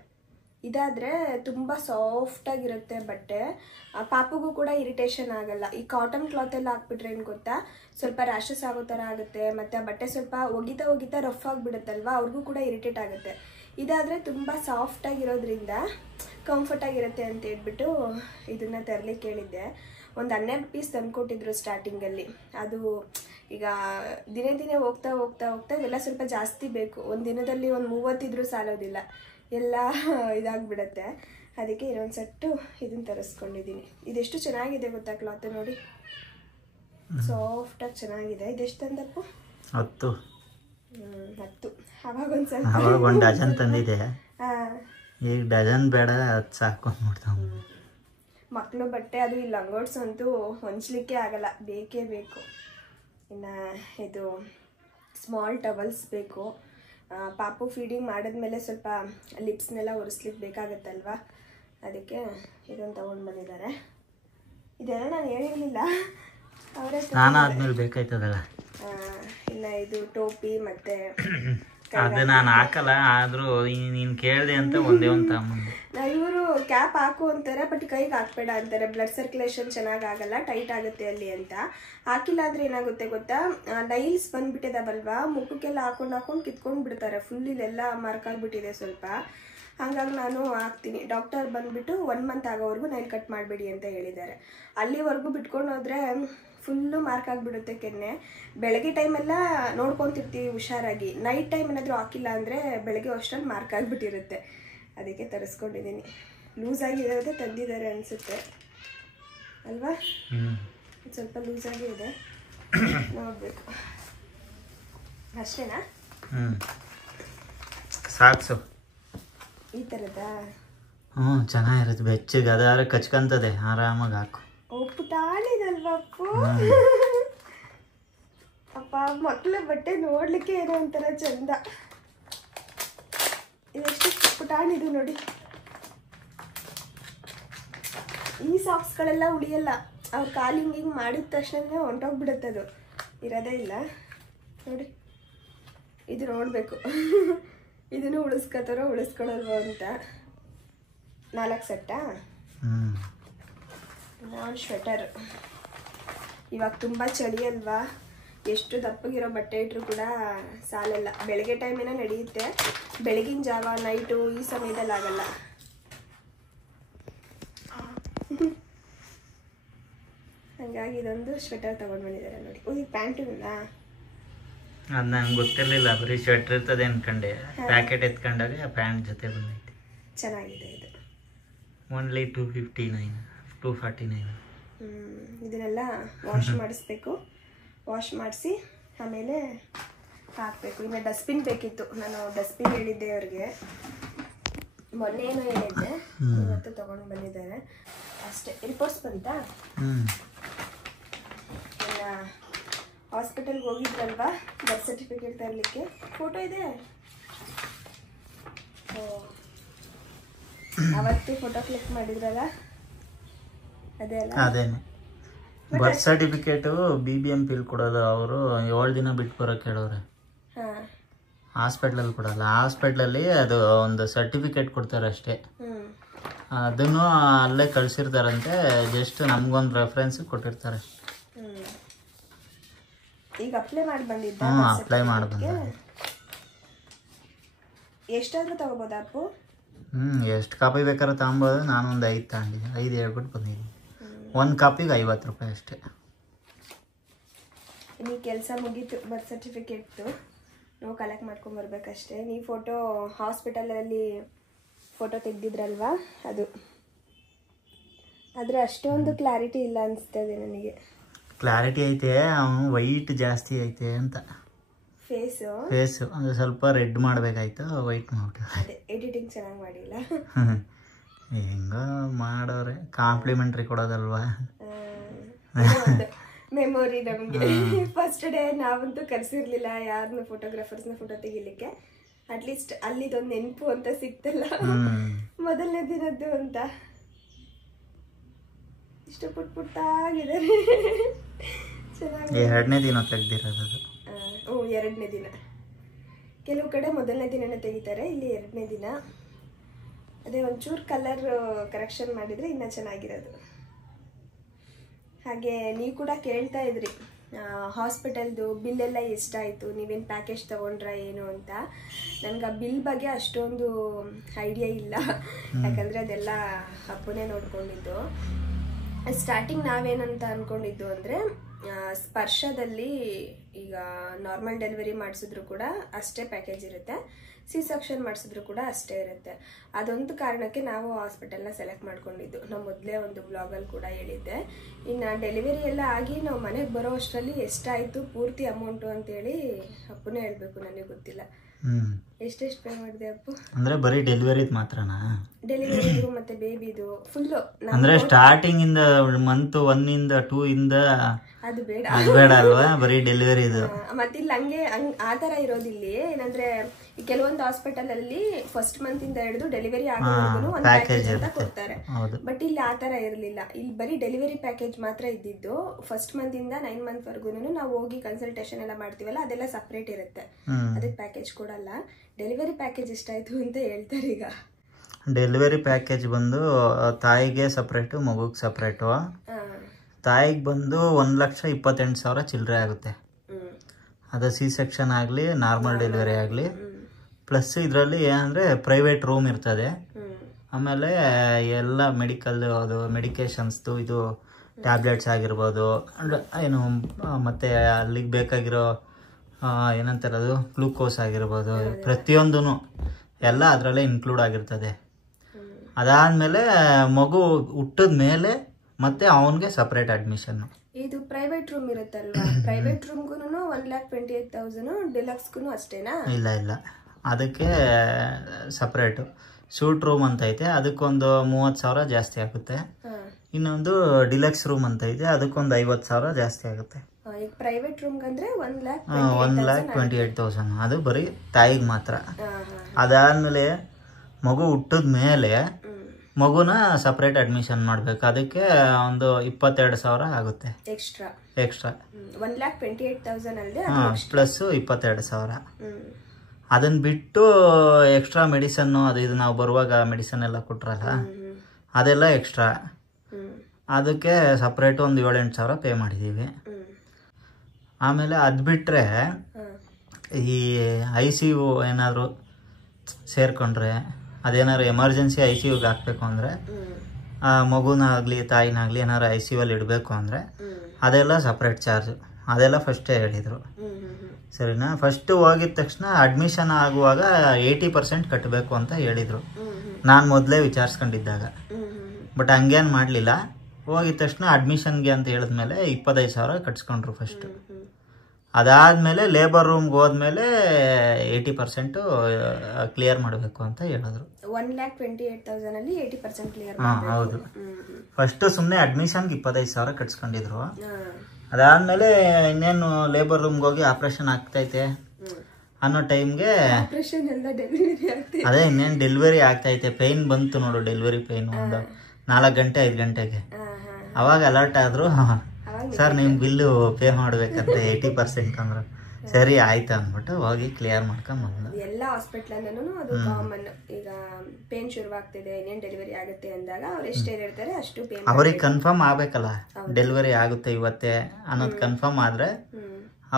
ಇದಾದರೆ ತುಂಬ ಸಾಫ್ಟಾಗಿರುತ್ತೆ ಬಟ್ಟೆ, ಪಾಪಗೂ ಕೂಡ ಇರಿಟೇಷನ್ ಆಗಲ್ಲ. ಈ ಕಾಟನ್ ಕ್ಲಾತ್ ಎಲ್ಲ ಹಾಕ್ಬಿಟ್ರೆ ಏನು ಗೊತ್ತಾ, ಸ್ವಲ್ಪ ರ್ಯಾಷಸ್ ಆಗೋ ಥರ ಆಗುತ್ತೆ, ಮತ್ತು ಆ ಬಟ್ಟೆ ಸ್ವಲ್ಪ ಒಗಿತಾ ರಫ್ ಆಗಿಬಿಡುತ್ತಲ್ವ, ಅವ್ರಿಗೂ ಕೂಡ ಇರಿಟೇಟ್ ಆಗುತ್ತೆ. ಇದಾದರೆ ತುಂಬ ಸಾಫ್ಟಾಗಿರೋದ್ರಿಂದ ಕಂಫರ್ಟಾಗಿರುತ್ತೆ ಅಂತ ಹೇಳ್ಬಿಟ್ಟು ಇದನ್ನು ತರಲಿಕ್ಕೆ ಹೇಳಿದ್ದೆ. ಒಂದು 12 ಪೀಸ್ ತಂದುಕೊಟ್ಟಿದ್ರು ಸ್ಟಾರ್ಟಿಂಗಲ್ಲಿ. ಅದು ಈಗ ದಿನೇ ಹೋಗ್ತಾ ಇವೆಲ್ಲ ಸ್ವಲ್ಪ ಜಾಸ್ತಿ ಬೇಕು. ಒಂದು ದಿನದಲ್ಲಿ ಒಂದು 30 ಇದ್ರೂ ಸಾಲೋದಿಲ್ಲ, ಎಲ್ಲ ಇದಾಗ್ಬಿಡತ್ತೆ. ಅದಕ್ಕೆ ಇನ್ನೊಂದು ಸೆಟ್ಟು ಇದನ್ನು ತರಿಸ್ಕೊಂಡಿದ್ದೀನಿ. ಇದೆಷ್ಟು ಚೆನ್ನಾಗಿದೆ ಗೊತ್ತಾ ಕ್ಲಾತ್, ನೋಡಿ ಸಾಫ್ಟಾಗಿ ಚೆನ್ನಾಗಿದೆ. ಇದೆಷ್ಟು ತಂದಪ್ಪು? 10. 10. ಅವಾಗ ಒಂದು ಡಜನ್ ತಂದಿದೆ. ಈಗ ಡಜನ್ ಬೇಡ, 10 ಸಾಕು ನೋಡ್ತಾವ. ಮಕ್ಕಳು ಬಟ್ಟೆ ಅದು ಈ ಲಂಗೋಟ್ಸ್ ಅಂತೂ ಹೊಂಚಲಿಕ್ಕೆ ಆಗಲ್ಲ, ಬೇಕೇ ಬೇಕು. ಇನ್ನು ಇದು ಸ್ಮಾಲ್ ಟವಲ್ಸ್ ಬೇಕು. ಪಾಪು ಫೀಡಿಂಗ್ ಮಾಡಿದ್ಮೇಲೆ ಸ್ವಲ್ಪ ಲಿಪ್ಸ್ನೆಲ್ಲ ಒರೆಸ್ಲಿಕ್ಕೆ ಬೇಕಾಗತ್ತಲ್ವ, ಅದಕ್ಕೆ ಇದನ್ನು ತೊಗೊಂಡು ಬಂದಿದ್ದಾರೆ. ಇದೆಲ್ಲ ನಾನು ಹೇಳಿರಲಿಲ್ಲ, ಅವರೇ ನಾನು ಆದ್ಮೇಲೆ ಬೇಕಾಯ್ತದಲ್ಲ. ಇನ್ನು ಇದು ಟೋಪಿ ಮತ್ತು ಅದು ನಾನು ಹಾಕಲ್ಲ, ಆದರೂ ನೀನು ಕೇಳಿದೆ ಅಂತ ಒಂದೇ ಒಂದು ತಗೊಂಡು. ಇವರು ಕ್ಯಾಪ್ ಹಾಕು ಅಂತಾರೆ, ಬಟ್ ಕೈಗೆ ಹಾಕ್ಬೇಡ ಅಂತಾರೆ, ಬ್ಲಡ್ ಸರ್ಕ್ಯುಲೇಷನ್ ಚೆನ್ನಾಗಿ ಆಗಲ್ಲ, ಟೈಟ್ ಆಗುತ್ತೆ ಅಲ್ಲಿ ಅಂತ. ಹಾಕಿಲ್ಲ ಅಂದರೆ ಏನಾಗುತ್ತೆ ಗೊತ್ತಾ, ನೈಲ್ಸ್ ಬಂದುಬಿಟ್ಟಿದಾವಲ್ವಾ, ಮುಖಕ್ಕೆಲ್ಲ ಹಾಕೊಂಡು ಕಿತ್ಕೊಂಡು ಬಿಡ್ತಾರೆ, ಫುಲ್ ಇಲ್ಲೆಲ್ಲ ಮಾರ್ಕ್ ಆಗಿಬಿಟ್ಟಿದೆ ಸ್ವಲ್ಪ. ಹಾಗಾಗಿ ನಾನು ಹಾಕ್ತೀನಿ. ಡಾಕ್ಟರ್ ಬಂದುಬಿಟ್ಟು 1 ಮಂತ್ ಆಗೋವರೆಗೂ ನೈಲ್ ಕಟ್ ಮಾಡಬೇಡಿ ಅಂತ ಹೇಳಿದ್ದಾರೆ. ಅಲ್ಲಿವರೆಗೂ ಬಿಟ್ಕೊಂಡು ಹೋದರೆ ಫುಲ್ಲು ಮಾರ್ಕ್ ಆಗಿಬಿಡುತ್ತೆ ಕೆನ್ನೆ. ಬೆಳಗ್ಗೆ ಟೈಮೆಲ್ಲ ನೋಡ್ಕೊತಿರ್ತೀವಿ ಹುಷಾರಾಗಿ, ನೈಟ್ ಟೈಮ್ ಏನಾದರೂ ಹಾಕಿಲ್ಲ ಅಂದರೆ ಬೆಳಗ್ಗೆ ಅಷ್ಟರಲ್ಲಿ ಮಾರ್ಕ್ ಆಗಿಬಿಟ್ಟಿರುತ್ತೆ. ಅದಕ್ಕೆ ತರಿಸ್ಕೊಂಡಿದ್ದೀನಿ. ಲೂಸಾಗಿರೋದೇ ತಂದಿದ್ದಾರೆ ಅನಿಸುತ್ತೆ ಅಲ್ವಾ, ಸ್ವಲ್ಪ ಲೂಸಾಗಿ ಇದೆ, ನೋಡಬೇಕು ಅಷ್ಟೇನಾ. ಸಾಕ್ಸು ಈ ಥರದಾ? ಚೆನ್ನಾಗಿರುತ್ತೆ, ಬೆಚ್ಚಗೆ ಅದಾದ್ರೆ ಕಚ್ಕಂತದೆ, ಆರಾಮಾಗಿ ಹಾಕು. ಪುಟಾಣಿದಲ್ವಪ್ಪು, ಅಪ್ಪ ಮಕ್ಕಳ ಬಟ್ಟೆ ನೋಡ್ಲಿಕ್ಕೆ ಏನೋ ಒಂಥರ ಚಂದ. ಇದೆಷ್ಟು ಪುಟಾಣಿದು ನೋಡಿ. ಈ ಸಾಕ್ಸ್ಗಳೆಲ್ಲ ಉಳಿಯಲ್ಲ, ಅವ್ರು ಕಾಲು ಹಿಂಗೆ ಮಾಡಿದ ತಕ್ಷಣ ಹೊಂಟೋಗ್ಬಿಡುತ್ತೆ, ಅದು ಇರೋದೇ ಇಲ್ಲ ನೋಡಿ. ಇದು ನೋಡಬೇಕು ಇದನ್ನು ಉಳಿಸ್ಕೊತಾರೋ ಉಳಿಸ್ಕೊಳಲ್ವೋ ಅಂತ. 4 ಸೆಟ್ಟಾ? ನಾನು ಸ್ವೆಟರ್. ಇವಾಗ ತುಂಬ ಚಳಿ ಅಲ್ವಾ, ಎಷ್ಟು ದಪ್ಪಗಿರೋ ಬಟ್ಟೆ ಇಟ್ಟರು ಕೂಡ ಸಾಲಲ್ಲ. ಬೆಳಗ್ಗೆ ಟೈಮೇನ ನಡೆಯುತ್ತೆ, ಬೆಳಗಿನ ಜಾವ ನೈಟು ಈ ಸಮಯದಲ್ಲಿ ಆಗಲ್ಲ. ಹಾಗಾಗಿ ಇದೊಂದು ಸ್ವೆಟರ್ ತೊಗೊಂಡು ಬಂದಿದ್ದಾರೆ ನೋಡಿ. ಈ ಪ್ಯಾಂಟು ಅದು ನಂಗೆ ಗೊತ್ತಿರಲಿಲ್ಲ, ಬರೀ ಸ್ವೆಟರ್ ಇರ್ತದೆ ಅನ್ಕೊಂಡೆ. ಪ್ಯಾಕೆಟ್ ಎತ್ಕೊಂಡಾಗ ಆ ಪ್ಯಾಂಟ್ ಜೊತೆ ಬಂದೈತೆ. ಚೆನ್ನಾಗಿದೆ ಇದು. ಓನ್ಲಿ 259, 249. ಇದನ್ನೆಲ್ಲ ವಾಶ್ ಮಾಡಿಸ್ಬೇಕು. ವಾಶ್ ಮಾಡಿಸಿ ಆಮೇಲೆ ಹಾಕಬೇಕು. ಇನ್ನು ಡಸ್ಟ್ಬಿನ್ ಬೇಕಿತ್ತು, ನಾನು ಡಸ್ಟ್ಬಿನ್ ಹೇಳಿದ್ದೆ ಅವ್ರಿಗೆ, ಮೊನ್ನೆ ಏನೋ ಹೇಳಿದ್ದೆ, ಇವತ್ತು ತೊಗೊಂಡು ಬಂದಿದ್ದಾರೆ ಅಷ್ಟೇ. ರಿಪೋರ್ಟ್ಸ್ ಬಂತಾ? ಇನ್ನು ಹಾಸ್ಪಿಟಲ್ಗೆ ಹೋಗಿದ್ರಲ್ವಾ ಬರ್ತ್ ಸರ್ಟಿಫಿಕೇಟ್ ತರಲಿಕ್ಕೆ, ಫೋಟೋ ಇದೆ. ಅವತ್ತು ಫೋಟೋ ಕ್ಲಿಕ್ ಮಾಡಿದ್ರಲ್ಲ, ಅದೇ ಅಲ್ಲ? ಅದೇನೆ ಬರ್ತ್ ಸರ್ಟಿಫಿಕೇಟು BBMP ಕೊಡೋದು. ಅವರು 7 ದಿನ ಬಿಟ್ಟು ಬರೋಕೆ ಹೇಳೋರೆ. ಹಾಸ್ಪಿಟ್ಲಲ್ಲಿ ಕೊಡಲ್ಲ, ಹಾಸ್ಪಿಟ್ಲಲ್ಲಿ ಅದು ಒಂದು ಸರ್ಟಿಫಿಕೇಟ್ ಕೊಡ್ತಾರೆ ಅಷ್ಟೇ. ಅದನ್ನು ಅಲ್ಲೇ ಕಳಿಸಿರ್ತಾರಂತೆ, ಜಸ್ಟ್ ನಮ್ಗೊಂದು ರೆಫರೆನ್ಸ್ ಕೊಟ್ಟಿರ್ತಾರೆ. ಈಗ ಅಪ್ಲೈ ಮಾಡಿ ಬಂದಿದ್ದ? ಅಪ್ಲೈ ಮಾಡಿ ಬಂದ. ಎಷ್ಟಾದ್ರೂ ತಗೋಬೋದಾ ಅಪ್ಪು? ಎಷ್ಟು ಕಾಪಿ ಬೇಕಾದ್ರೆ ತಗೊಬೋದು. ನಾನು ಒಂದು 5 ತಗೊಂಡಿದ್ದೆ, 5 ಹೇಳ್ಬಿಟ್ಟು ಬಂದಿದ್ದೀನಿ. 1 ಕಾಪಿಗೆ 50 ರೂಪಾಯಿ ಅಷ್ಟೇ. ನೀ ಕೆಲಸ ಮುಗೀತು, ಬರ್ತ್ ಸರ್ಟಿಫಿಕೇಟ್ದು ನಾವು ಕಲೆಕ್ಟ್ ಮಾಡ್ಕೊಂಬರ್ಬೇಕಷ್ಟೇ. ನೀ ಫೋಟೋ ಹಾಸ್ಪಿಟಲಲ್ಲಿ ಫೋಟೋ ತೆಗ್ದಿದ್ರಲ್ವಾ ಅದು, ಆದರೆ ಅಷ್ಟೊಂದು ಕ್ಲಾರಿಟಿ ಇಲ್ಲ ಅನಿಸ್ತದೆ ನನಗೆ. ಕ್ಲಾರಿಟಿ ಐತೆ, ಅವನು ವೈಟ್ ಜಾಸ್ತಿ ಐತೆ ಅಂತ. ಫೇಸು ಅದು ಸ್ವಲ್ಪ ರೆಡ್ ಮಾಡಬೇಕಾಯ್ತು, ವೈಟ್ ಮಾಡ್ಬಿಟ್ಟು. ಅದೇ ಎಡಿಟಿಂಗ್ ಚೆನ್ನಾಗಿ ಮಾಡಿಲ್ಲ. ಹೆಂಗ ಮಾಡೋರೆ, ಕಾಂಪ್ಲಿಮೆಂಟ್ರಿ ಕೊಡೋದಲ್ವಾ, ಮೆಮೊರಿ ನಮಗೆ. ಫಸ್ಟ್ ಡೇ ನಾವಂತೂ ಕರೆಸಿರ್ಲಿಲ್ಲ ಯಾರನ್ನ ಫೋಟೋಗ್ರಾಫರ್ಸ್ನ ಫೋಟೋ ತೆಗಿಲಿಕ್ಕೆ. ಅಟ್ಲೀಸ್ಟ್ ಅಲ್ಲಿದೊಂದು ನೆನಪು ಅಂತ ಸಿಕ್ತಲ್ಲ ಮೊದಲನೇ ದಿನದ್ದು ಅಂತ. ಇಷ್ಟು ಪುಟ್ಟಾಗಿದೆ. ಚೆನ್ನಾಗಿ 2ನೇ ದಿನ ತೆಗ್ದಿರೋದು. 2ನೇ ದಿನ. ಕೆಲವು ಕಡೆ ಮೊದಲನೇ ದಿನನೇ ತೆಗಿತಾರೆ, ಇಲ್ಲಿ 2ನೇ ದಿನ. ಅದೇ ಒಂಚೂರು ಕಲರ್ ಕರೆಕ್ಷನ್ ಮಾಡಿದರೆ ಇನ್ನೂ ಚೆನ್ನಾಗಿರೋದು. ಹಾಗೆ ನೀವು ಕೂಡ ಕೇಳ್ತಾ ಇದ್ರಿ ಹಾಸ್ಪಿಟಲ್ದು ಬಿಲ್ಲೆಲ್ಲ ಎಷ್ಟಾಯಿತು, ನೀವೇನು ಪ್ಯಾಕೇಜ್ ತೊಗೊಂಡ್ರಾ ಏನು ಅಂತ. ನನಗೆ ಆ ಬಿಲ್ ಬಗ್ಗೆ ಅಷ್ಟೊಂದು ಐಡಿಯಾ ಇಲ್ಲ, ಯಾಕಂದರೆ ಅದೆಲ್ಲ ಅಪ್ಪನೇ ನೋಡ್ಕೊಂಡಿದ್ದು. ಸ್ಟಾರ್ಟಿಂಗ್ ನಾವೇನಂತ ಅಂದ್ಕೊಂಡಿದ್ದು ಅಂದರೆ ಸ್ಪರ್ಶದಲ್ಲಿ ಈಗ ನಾರ್ಮಲ್ ಡೆಲಿವರಿ ಮಾಡಿಸಿದ್ರು ಕೂಡ ಅಷ್ಟೇ ಪ್ಯಾಕೇಜ್ ಇರುತ್ತೆ, ಸಿ ಸೆಕ್ಷನ್ ಮಾಡಿಸಿದ್ರು ಕೂಡ ಅಷ್ಟೇ ಇರುತ್ತೆ. ಅದೊಂದು ಕಾರಣಕ್ಕೆ ನಾವು ಹಾಸ್ಪಿಟಲ್ನ ಸೆಲೆಕ್ಟ್ ಮಾಡ್ಕೊಂಡಿದ್ದು. ನಾವು ಮೊದಲೇ ಒಂದು ಬ್ಲಾಗಲ್ಲಿ ಕೂಡ ಹೇಳಿದ್ದೆ. ಇನ್ನು ಡೆಲಿವರಿ ಎಲ್ಲ ಆಗಿ ನಾವು ಮನೆಗೆ ಬರೋ ಅಷ್ಟರಲ್ಲಿ ಎಷ್ಟಾಯಿತು ಪೂರ್ತಿ ಅಮೌಂಟು ಅಂತೇಳಿ ಅಪ್ಪನೇ ಹೇಳಬೇಕು, ನನಗೆ ಗೊತ್ತಿಲ್ಲ. ಎಷ್ಟೆಷ್ಟು ಪೇ ಮಾಡಿದೆ ಅಪ್ಪು? ಅಂದರೆ ಬರೀ ಡೆಲಿವರಿದು ಮಾತ್ರನಾ? ಡೆಲಿವರಿದು ಮತ್ತು ಬೇಬಿದು ಫುಲ್ಲು. ಅಂದರೆ ಸ್ಟಾರ್ಟಿಂಗ್ ಇಂದ ಮಂತ್ 1 ಇಂದ 2 ಇಂದ ಅದು ಬೇಡ, ಅದು ಬೇಡ ಅಲ್ವಾ, ಬರೀ ಡೆಲಿವರಿದು. ಮತ್ತಿಲ್ಲಿ ಹಂಗೆ ಆ ಥರ ಇರೋದಿಲ್ಲಿ. ಏನಂದ್ರೆ ಕೆಲವೊಂದು ಹಾಸ್ಪಿಟಲ್ ಅಲ್ಲಿ ಫಸ್ಟ್ ಮಂತ್ ಇಂದ ಹಿಡಿದು ಡೆಲಿವರಿ ಆಗೋವರೆಗೂ ಒಂದು ಪ್ಯಾಕೇಜ್ ಅಂತ ಕೊಡ್ತಾರೆ. ಬಟ್ ಇಲ್ಲಿ ಆ ಥರ ಇರಲಿಲ್ಲ. ಇಲ್ಲಿ ಬರೀ ಡೆಲಿವರಿ ಪ್ಯಾಕೇಜ್ ಮಾತ್ರ ಇದ್ದಿದ್ದು. ಫಸ್ಟ್ ಮಂತ್ ಇಂದ 9 ಮಂತ್ ವರ್ಗೂನು ನಾವು ಹೋಗಿ ಕನ್ಸಲ್ಟೇಷನ್ ಎಲ್ಲ ಮಾಡ್ತೀವಲ್ಲ, ಅದೆಲ್ಲ ಸಪ್ರೇಟ್ ಇರುತ್ತೆ, ಅದಕ್ಕೆ ಪ್ಯಾಕೇಜ್ ಕೊಡಲ್ಲ. ಡೆಲಿವರಿ ಪ್ಯಾಕೇಜ್ ಎಷ್ಟಾಯ್ತು ಅಂತ ಹೇಳ್ತಾರೆ ಈಗ. ಡೆಲಿವರಿ ಪ್ಯಾಕೇಜ್ ಬಂದು ತಾಯಿಗೆ ಸಪ್ರೇಟು, ಮಗುಗೆ ಸಪ್ರೇಟು. ತಾಯಿಗೆ ಬಂದು 1,28,000 ಚಿಲ್ಲರೆ ಆಗುತ್ತೆ. ಅದು ಸಿ ಸೆಕ್ಷನ್ ಆಗಲಿ ನಾರ್ಮಲ್ ಡೆಲಿವರಿ ಆಗಲಿ. ಪ್ಲಸ್ ಇದರಲ್ಲಿ ಏನಂದರೆ ಪ್ರೈವೇಟ್ ರೂಮ್ ಇರ್ತದೆ. ಆಮೇಲೆ ಎಲ್ಲ ಮೆಡಿಕಲ್ ಅದು ಮೆಡಿಕೇಶನ್ಸ್ದು ಇದು ಟ್ಯಾಬ್ಲೆಟ್ಸ್ ಆಗಿರ್ಬೋದು, ಏನು ಮತ್ತು ಅಲ್ಲಿಗೆ ಬೇಕಾಗಿರೋ ಏನಂತಾರದು ಗ್ಲೂಕೋಸ್ ಆಗಿರ್ಬೋದು, ಪ್ರತಿಯೊಂದೂ ಎಲ್ಲ ಅದರಲ್ಲೇ ಇನ್ಕ್ಲೂಡ್ ಆಗಿರ್ತದೆ. ಅದಾದಮೇಲೆ ಮಗು ಹುಟ್ಟಿದ ಮೇಲೆ ಮತ್ತೆ ಅವನಿಗೆ ಸಪ್ರೇಟ್ ಅಡ್ಮಿಷನ್ನು. ಇದು ಪ್ರೈವೇಟ್ ರೂಮ್ ಇರುತ್ತಲ್ವಾ, ಪ್ರೈವೇಟ್ ರೂಮ್ಗೂ 1,28,000, ಡಿಲಕ್ಸ್ಗೂ ಅಷ್ಟೇನಾ? ಇಲ್ಲ ಇಲ್ಲ, ಅದಕ್ಕೆ ಸಪ್ರೇಟು. ಸೂಟ್ ರೂಮ್ ಅಂತ ಐತೆ, ಅದಕ್ಕೊಂದು 30,000 ಜಾಸ್ತಿ ಆಗುತ್ತೆ. ಇನ್ನೊಂದು ಡಿಲಕ್ಸ್ ರೂಮ್ ಅಂತ ಐತೆ, ಅದಕ್ಕೊಂದು 50,000 ಜಾಸ್ತಿ ಆಗುತ್ತೆ. ಈಗ ಪ್ರೈವೇಟ್ ರೂಮ್ಗೆ ಅಂದರೆ 1,28,000. ಅದು ಬರೀ ತಾಯಿಗೆ ಮಾತ್ರ. ಅದಾದಮೇಲೆ ಮಗು ಹುಟ್ಟಿದ ಮೇಲೆ ಮಗುನ ಸಪ್ರೇಟ್ ಅಡ್ಮಿಷನ್ ಮಾಡಬೇಕು. ಅದಕ್ಕೆ ಒಂದು 22,000 ಆಗುತ್ತೆ ಎಕ್ಸ್ಟ್ರಾ. 1,28,000 ಅಲ್ಲದೆ ಪ್ಲಸ್ 22,000. ಅದನ್ನ ಬಿಟ್ಟು ಎಕ್ಸ್ಟ್ರಾ ಮೆಡಿಸನ್ನು ಅದು ಇದು ನಾವು ಬರುವಾಗ ಮೆಡಿಸನ್ ಎಲ್ಲ ಕೊಟ್ರಲ್ಲ, ಅದೆಲ್ಲ ಎಕ್ಸ್ಟ್ರಾ. ಅದಕ್ಕೆ ಸಪ್ರೇಟು ಒಂದು 7,000-8,000 ಪೇ ಮಾಡಿದ್ದೀವಿ. ಆಮೇಲೆ ಅದು ಬಿಟ್ಟರೆ ಈ ICU ಏನಾದರೂ ಸೇರಿಕೊಂಡ್ರೆ, ಅದೇನಾದ್ರು ಎಮರ್ಜೆನ್ಸಿ ICUಗೆ ಹಾಕಬೇಕು ಅಂದರೆ, ಮಗುನಾಗಲಿ ತಾಯಿನಾಗಲಿ ಏನಾದ್ರು ICUಲ್ಲಿ ಇಡಬೇಕು ಅಂದರೆ ಅದೆಲ್ಲ ಸಪ್ರೇಟ್ ಚಾರ್ಜು. ಅದೆಲ್ಲ ಫಸ್ಟೇ ಹೇಳಿದರು, ಸರಿನಾ? ಫಸ್ಟು ಹೋಗಿದ ತಕ್ಷಣ ಅಡ್ಮಿಷನ್ ಆಗುವಾಗ 80% ಕಟ್ಟಬೇಕು ಅಂತ ಹೇಳಿದರು. ನಾನು ಮೊದಲೇ ವಿಚಾರಿಸ್ಕೊಂಡಿದ್ದಾಗ. ಬಟ್ ಹಂಗೇನು ಮಾಡಲಿಲ್ಲ. ಹೋಗಿದ ತಕ್ಷಣ ಅಡ್ಮಿಷನ್ಗೆ ಅಂತ ಹೇಳಿದ್ಮೇಲೆ 25,000 ಕಟ್ಸ್ಕೊಂಡ್ರು ಫಸ್ಟು. ಅದಾದಮೇಲೆ ಲೇಬರ್ ರೂಮ್ಗೆ ಹೋದ್ಮೇಲೆ 80% ಕ್ಲಿಯರ್ ಮಾಡಬೇಕು ಅಂತ ಹೇಳಿದ್ರು. 1,28,000 ಅಲ್ಲಿ 80% ಕ್ಲಿಯರ್. ಹೌದು. ಫಸ್ಟು ಸುಮ್ಮನೆ ಅಡ್ಮಿಷನ್ಗೆ 25,000 ಕಟ್ಸ್ಕೊಂಡಿದ್ರು. ಅದಾದಮೇಲೆ ಇನ್ನೇನು ಲೇಬರ್ ರೂಮ್ಗೆ ಹೋಗಿ ಆಪ್ರೇಷನ್ ಆಗ್ತೈತೆ ಅನ್ನೋ ಟೈಮ್ಗೆ ಅದೇ ಇನ್ನೇನು ಡೆಲಿವರಿ ಆಗ್ತೈತೆ, ಪೇಯ್ನ್ ಬಂತು ನೋಡು, ಡೆಲಿವರಿ ಪೇಯ್ನ್ ಒಂದು 4 ಗಂಟೆ 5 ಗಂಟೆಗೆ. ಅವಾಗ ಅಲರ್ಟ್ ಆದರು, ಸರ್ ನಿಮ್ಮ ಬಿಲ್ಲು ಪೇ ಮಾಡ್ಬೇಕಂತೆ 80% ಅಂದ್ರು. ಸರಿ ಆಯ್ತು ಅಂದ್ಬಿಟ್ಟು ಹೋಗಿ ಕ್ಲಿಯರ್ ಮಾಡ್ಕೊಂಡ್ಬಂದು. ಎಲ್ಲ ಹಾಸ್ಪಿಟ್ಲಲ್ಲೂ ಅದು ಕಾಮನ್. ಈಗ ಪೇನ್ ಶುರುವಾಗ್ತಿದೆ, ಇನ್ನೇನು ಡೆಲಿವರಿ ಆಗುತ್ತೆ ಅಂದಾಗ ಅವ್ರು ಎಷ್ಟು ಹೇಳಿರ್ತಾರೆ ಅಷ್ಟು ಪೇ. ಅವ್ರಿಗೆ ಕನ್ಫರ್ಮ್ ಆಗ್ಬೇಕಲ್ಲ ಡೆಲಿವರಿ ಆಗುತ್ತೆ ಇವತ್ತೇ ಅನ್ನೋದು. ಕನ್ಫರ್ಮ್ ಆದರೆ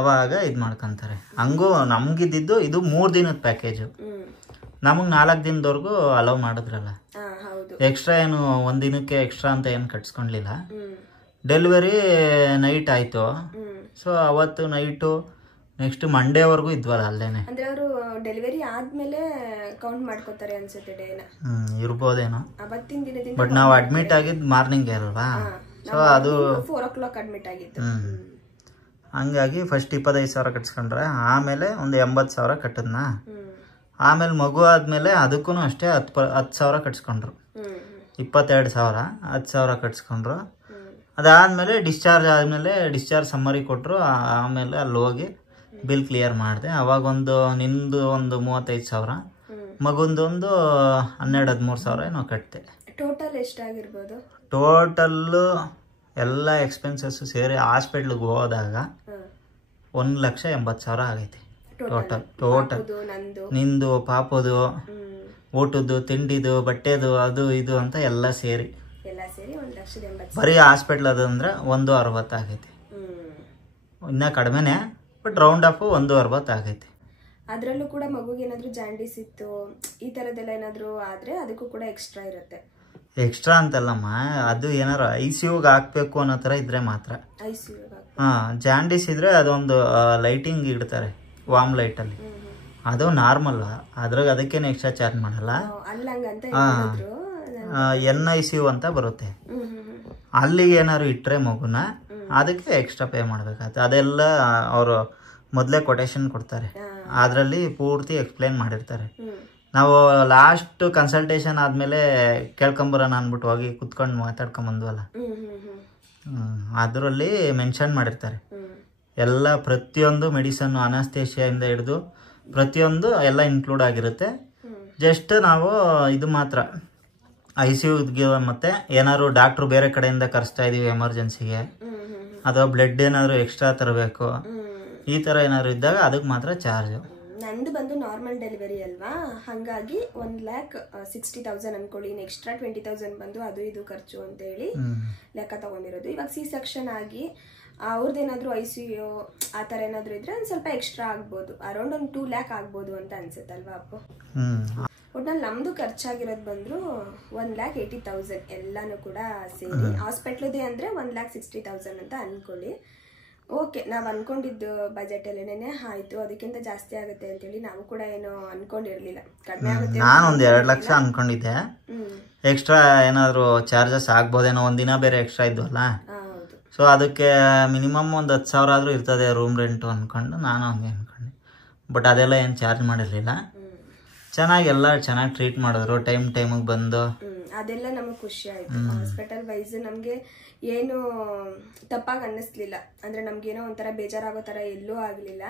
ಅವಾಗ ಇದು ಮಾಡ್ಕೊಂತಾರೆ. ಹಂಗೂ ನಮ್ಗಿದ್ದಿದ್ದು ಇದು 3 ದಿನದ ಪ್ಯಾಕೇಜು. ನಮಗೆ 4 ದಿನದವರೆಗೂ ಅಲೌ ಮಾಡಿದ್ರಲ್ಲ. ಎಕ್ಸ್ಟ್ರಾ ಏನು 1 ದಿನಕ್ಕೆ ಎಕ್ಸ್ಟ್ರಾ ಅಂತ ಏನು ಕಟ್ಸ್ಕೊಳ್ಲಿಲ್ಲ. ಡೆಲಿವರಿ ನೈಟ್ ಆಯಿತು. ಸೊ ಅವತ್ತು ನೈಟು ನೆಕ್ಸ್ಟ್ ಮಂಡೇವರೆಗೂ ಇದ್ವಲ್ಲ ಅಲ್ಲೇನೆ. ಅಂದ್ರೆ ಅವರು ಡೆಲಿವರಿ ಆದ್ಮೇಲೆ ಕೌಂಟ್ ಮಾಡ್ಕೋತಾರೆ ಅನ್ಸುತ್ತೆ ಡೇನ. ಇರ್ಬೋದೇನೋ ಅವತ್ತಿನ ದಿನದಿಂದ. ಬಟ್ ನಾವು ಅಡ್ಮಿಟ್ ಆಗಿದ್ದು ಮಾರ್ನಿಂಗ್ ಅಲ್ವಾ, ಸೊ ಅದು 4 o'clock ಅಡ್ಮಿಟ್ ಆಗಿತ್ತು. ಹಂಗಾಗಿ ಫಸ್ಟ್ 25,000 ಕಟ್ಸ್ಕೊಂಡ್ರೆ, ಆಮೇಲೆ ಒಂದು 80,000 ಕಟ್ಟದ್ನ. ಆಮೇಲೆ ಮಗು ಆದ್ಮೇಲೆ ಅದಕ್ಕೂ ಅಷ್ಟೇ 10,000 ಕಟ್ಸ್ಕೊಂಡ್ರು. 22,000 10,000 ಕಟ್ಸ್ಕೊಂಡ್ರು. ಅದಾದಮೇಲೆ ಡಿಸ್ಚಾರ್ಜ್ ಆದಮೇಲೆ ಡಿಸ್ಚಾರ್ಜ್ ಸಮ್ಮರಿ ಕೊಟ್ಟರು. ಆಮೇಲೆ ಅಲ್ಲಿ ಹೋಗಿ ಬಿಲ್ ಕ್ಲಿಯರ್ ಮಾಡಿದೆ. ಅವಾಗೊಂದು ನಿಂದು ಒಂದು 35,000, ಮಗುಂದೊಂದು 12-13,000 ಏನೋ ಕಟ್ಟಿದೆ. ಟೋಟಲ್ ಎಷ್ಟಾಗಿರ್ಬೋದು? ಟೋಟಲ್ಲು ಎಲ್ಲ ಎಕ್ಸ್ಪೆನ್ಸಸ್ಸು ಸೇರಿ ಹಾಸ್ಪಿಟ್ಲಿಗೆ ಹೋದಾಗ 1,80,000 ಆಗೈತೆ ಟೋಟಲ್. ನಿಂದು ಪಾಪದು ಊಟದ್ದು ತಿಂಡಿದು ಬಟ್ಟೆದು ಅದು ಇದು ಅಂತ ಎಲ್ಲ ಸೇರಿ ಎಲ್ಲ ಸೇರಿ 1,80,000. ಬರೀ ಹಾಸ್ಪಿಟ್ಲ್ ಅದಂದ್ರೆ 1,60,000 ಆಗೈತೆ. ಇನ್ನೂ ಕಡಿಮೆನೆ, ಬಟ್ ರೌಂಡ್ ಆಫ್ 1,60,000 ಆಗೈತೆ. ಅದರಲ್ಲೂ ಕೂಡ ಮಗುಗೆ ಏನಾದರೂ ಜಾಂಡೀಸ್ ಇತ್ತು ಈ ಥರದ್ದೆಲ್ಲ ಏನಾದರೂ ಆದರೆ ಅದಕ್ಕೂ ಕೂಡ ಎಕ್ಸ್ಟ್ರಾ ಇರುತ್ತೆ. ಎಕ್ಸ್ಟ್ರಾ ಅಂತಲ್ಲಮ್ಮ, ಅದು ಏನಾರು ICUಗೆ ಹಾಕ್ಬೇಕು ಅನ್ನೋ ಥರ ಇದ್ರೆ ಮಾತ್ರ. ಜಾಂಡೀಸ್ ಇದ್ರೆ ಅದೊಂದು ಲೈಟಿಂಗ್ ಇಡ್ತಾರೆ, ವಾರ್ಮ್ ಲೈಟಲ್ಲಿ, ಅದು ನಾರ್ಮಲ್, ಅದ್ರಾಗ ಅದಕ್ಕೇನು ಎಕ್ಸ್ಟ್ರಾ ಚಾರ್ಜ್ ಮಾಡಲ್ಲ. NICU ಅಂತ ಬರುತ್ತೆ, ಅಲ್ಲಿಗೆ ಏನಾದ್ರು ಇಟ್ಟರೆ ಮಗುನ ಅದಕ್ಕೆ ಎಕ್ಸ್ಟ್ರಾ ಪೇ ಮಾಡಬೇಕಾಗುತ್ತೆ. ಅದೆಲ್ಲ ಅವರು ಮೊದಲೇ ಕೊಟೇಶನ್ ಕೊಡ್ತಾರೆ, ಅದರಲ್ಲಿ ಪೂರ್ತಿ ಎಕ್ಸ್ಪ್ಲೇನ್ ಮಾಡಿರ್ತಾರೆ. ನಾವು ಲಾಸ್ಟ್ ಕನ್ಸಲ್ಟೇಷನ್ ಆದಮೇಲೆ ಕೇಳ್ಕೊಂಬರೋಣ ಅಂದ್ಬಿಟ್ಟು ಹೋಗಿ ಕುತ್ಕೊಂಡು ಮಾತಾಡ್ಕೊಂಬಂದ್ವಲ್ಲ, ಅದರಲ್ಲಿ ಮೆನ್ಷನ್ ಮಾಡಿರ್ತಾರೆ ಎಲ್ಲ, ಪ್ರತಿಯೊಂದು ಮೆಡಿಸನ್ನು ಅನಾಸ್ಥೇಷಿಯಿಂದ ಹಿಡಿದು ಪ್ರತಿಯೊಂದು ಎಲ್ಲ ಇನ್ಕ್ಲೂಡ್ ಆಗಿರುತ್ತೆ. ಜಸ್ಟ್ ನಾವು ಇದು ಮಾತ್ರ ICUಗೆ ಮತ್ತು ಏನಾದ್ರು ಡಾಕ್ಟ್ರು ಬೇರೆ ಕಡೆಯಿಂದ ಕರೆಸ್ತಾ ಇದೀವಿ ಎಮರ್ಜೆನ್ಸಿಗೆ, ಅಥವಾ ಬ್ಲಡ್ ಏನಾದರೂ ಎಕ್ಸ್ಟ್ರಾ ತರಬೇಕು, ಈ ಥರ ಏನಾದ್ರು ಇದ್ದಾಗ ಅದಕ್ಕೆ ಮಾತ್ರ ಚಾರ್ಜು. ನಂದು ಬಂದು ನಾರ್ಮಲ್ ಡೆಲಿವರಿ ಅಲ್ವಾ, ಹಾಗಾಗಿ 1,60,000 ಅನ್ಕೊಳ್ಳಿ, ಇನ್ನು ಎಕ್ಸ್ಟ್ರಾ 20,000 ಬಂದು ಅದು ಇದು ಖರ್ಚು ಅಂತ ಹೇಳಿ ಲೆಕ್ಕ ತಗೊಂಡಿರೋದು. ಇವಾಗ C-ಸೆಕ್ಷನ್ ಆಗಿ ಅವ್ರದ್ದೇನಾದ್ರೂ ICU ಆ ಥರ ಏನಾದರೂ ಇದ್ರೆ ಒಂದು ಸ್ವಲ್ಪ ಎಕ್ಸ್ಟ್ರಾ ಆಗ್ಬೋದು, ಅರೌಂಡ್ ಒಂದು 2 lakh ಆಗ್ಬೋದು ಅಂತ ಅನ್ಸುತ್ತಲ್ವಾ ಅಪ್ಪು. ಒಟ್ನಲ್ಲಿ ನಮ್ದು ಖರ್ಚಾಗಿರೋದು ಬಂದ್ರು 1,80,000 ಎಲ್ಲಾನು ಕೂಡ ಸೇರಿ. ಹಾಸ್ಪಿಟ್ಲದೇ ಅಂದ್ರೆ 1,60,000 ಅಂತ ಅನ್ಕೊಳ್ಳಿ. ಓಕೆ, ನಾವು ಅನ್ಕೊಂಡಿದ್ದು ಬಜೆಟ್ ಅಲ್ಲೇನೆ ಆಯ್ತು, ಅದಕ್ಕಿಂತ ಜಾಸ್ತಿ ಆಗುತ್ತೆ ಅಂತೇಳಿ ನಾವು ಕೂಡ ಏನೋ ಅನ್ಕೊಂಡಿರ್ಲಿಲ್ಲ, ಕಡಿಮೆ ಆಗುತ್ತೆ. ನಾನು ಒಂದು 2 ಲಕ್ಷ ಅನ್ಕೊಂಡಿದ್ದೆ, ಎಕ್ಸ್ಟ್ರಾ ಏನಾದ್ರು ಚಾರ್ಜಸ್ ಆಗ್ಬೋದೇನೋ, ಒಂದಿನ ಬೇರೆ ಎಕ್ಸ್ಟ್ರಾ ಇದ್ವಲ್ಲ, ಸೊ ಅದಕ್ಕೆ ಮಿನಿಮಮ್ ಒಂದು 10,000 ಆದ್ರೂ ಇರ್ತದೆ ರೂಮ್ ರೆಂಟು ಅನ್ಕೊಂಡು ನಾನು ಹಂಗೆ ಅನ್ಕೊಂಡೆ. ಬಟ್ ಅದೆಲ್ಲ ಏನು ಚಾರ್ಜ್ ಮಾಡಿರ್ಲಿಲ್ಲ, ಚೆನ್ನಾಗಿ ಟ್ರೀಟ್ ಮಾಡಿದ್ರು, ಟೈಮಿಗೆ ಬಂದು. ಅದೆಲ್ಲ ನಮಗೆ ಖುಷಿ ಆಯ್ತು. ಹಾಸ್ಪಿಟಲ್ ವೈಸ್ ನಮ್ಗೆ ಏನು ತಪ್ಪಾಗಿ ಅನ್ನಿಸ್ಲಿಲ್ಲ, ಅಂದ್ರೆ ನಮ್ಗೇನೋ ಒಂಥರ ಬೇಜಾರಾಗೋ ತರ ಎಲ್ಲೂ ಆಗ್ಲಿಲ್ಲ,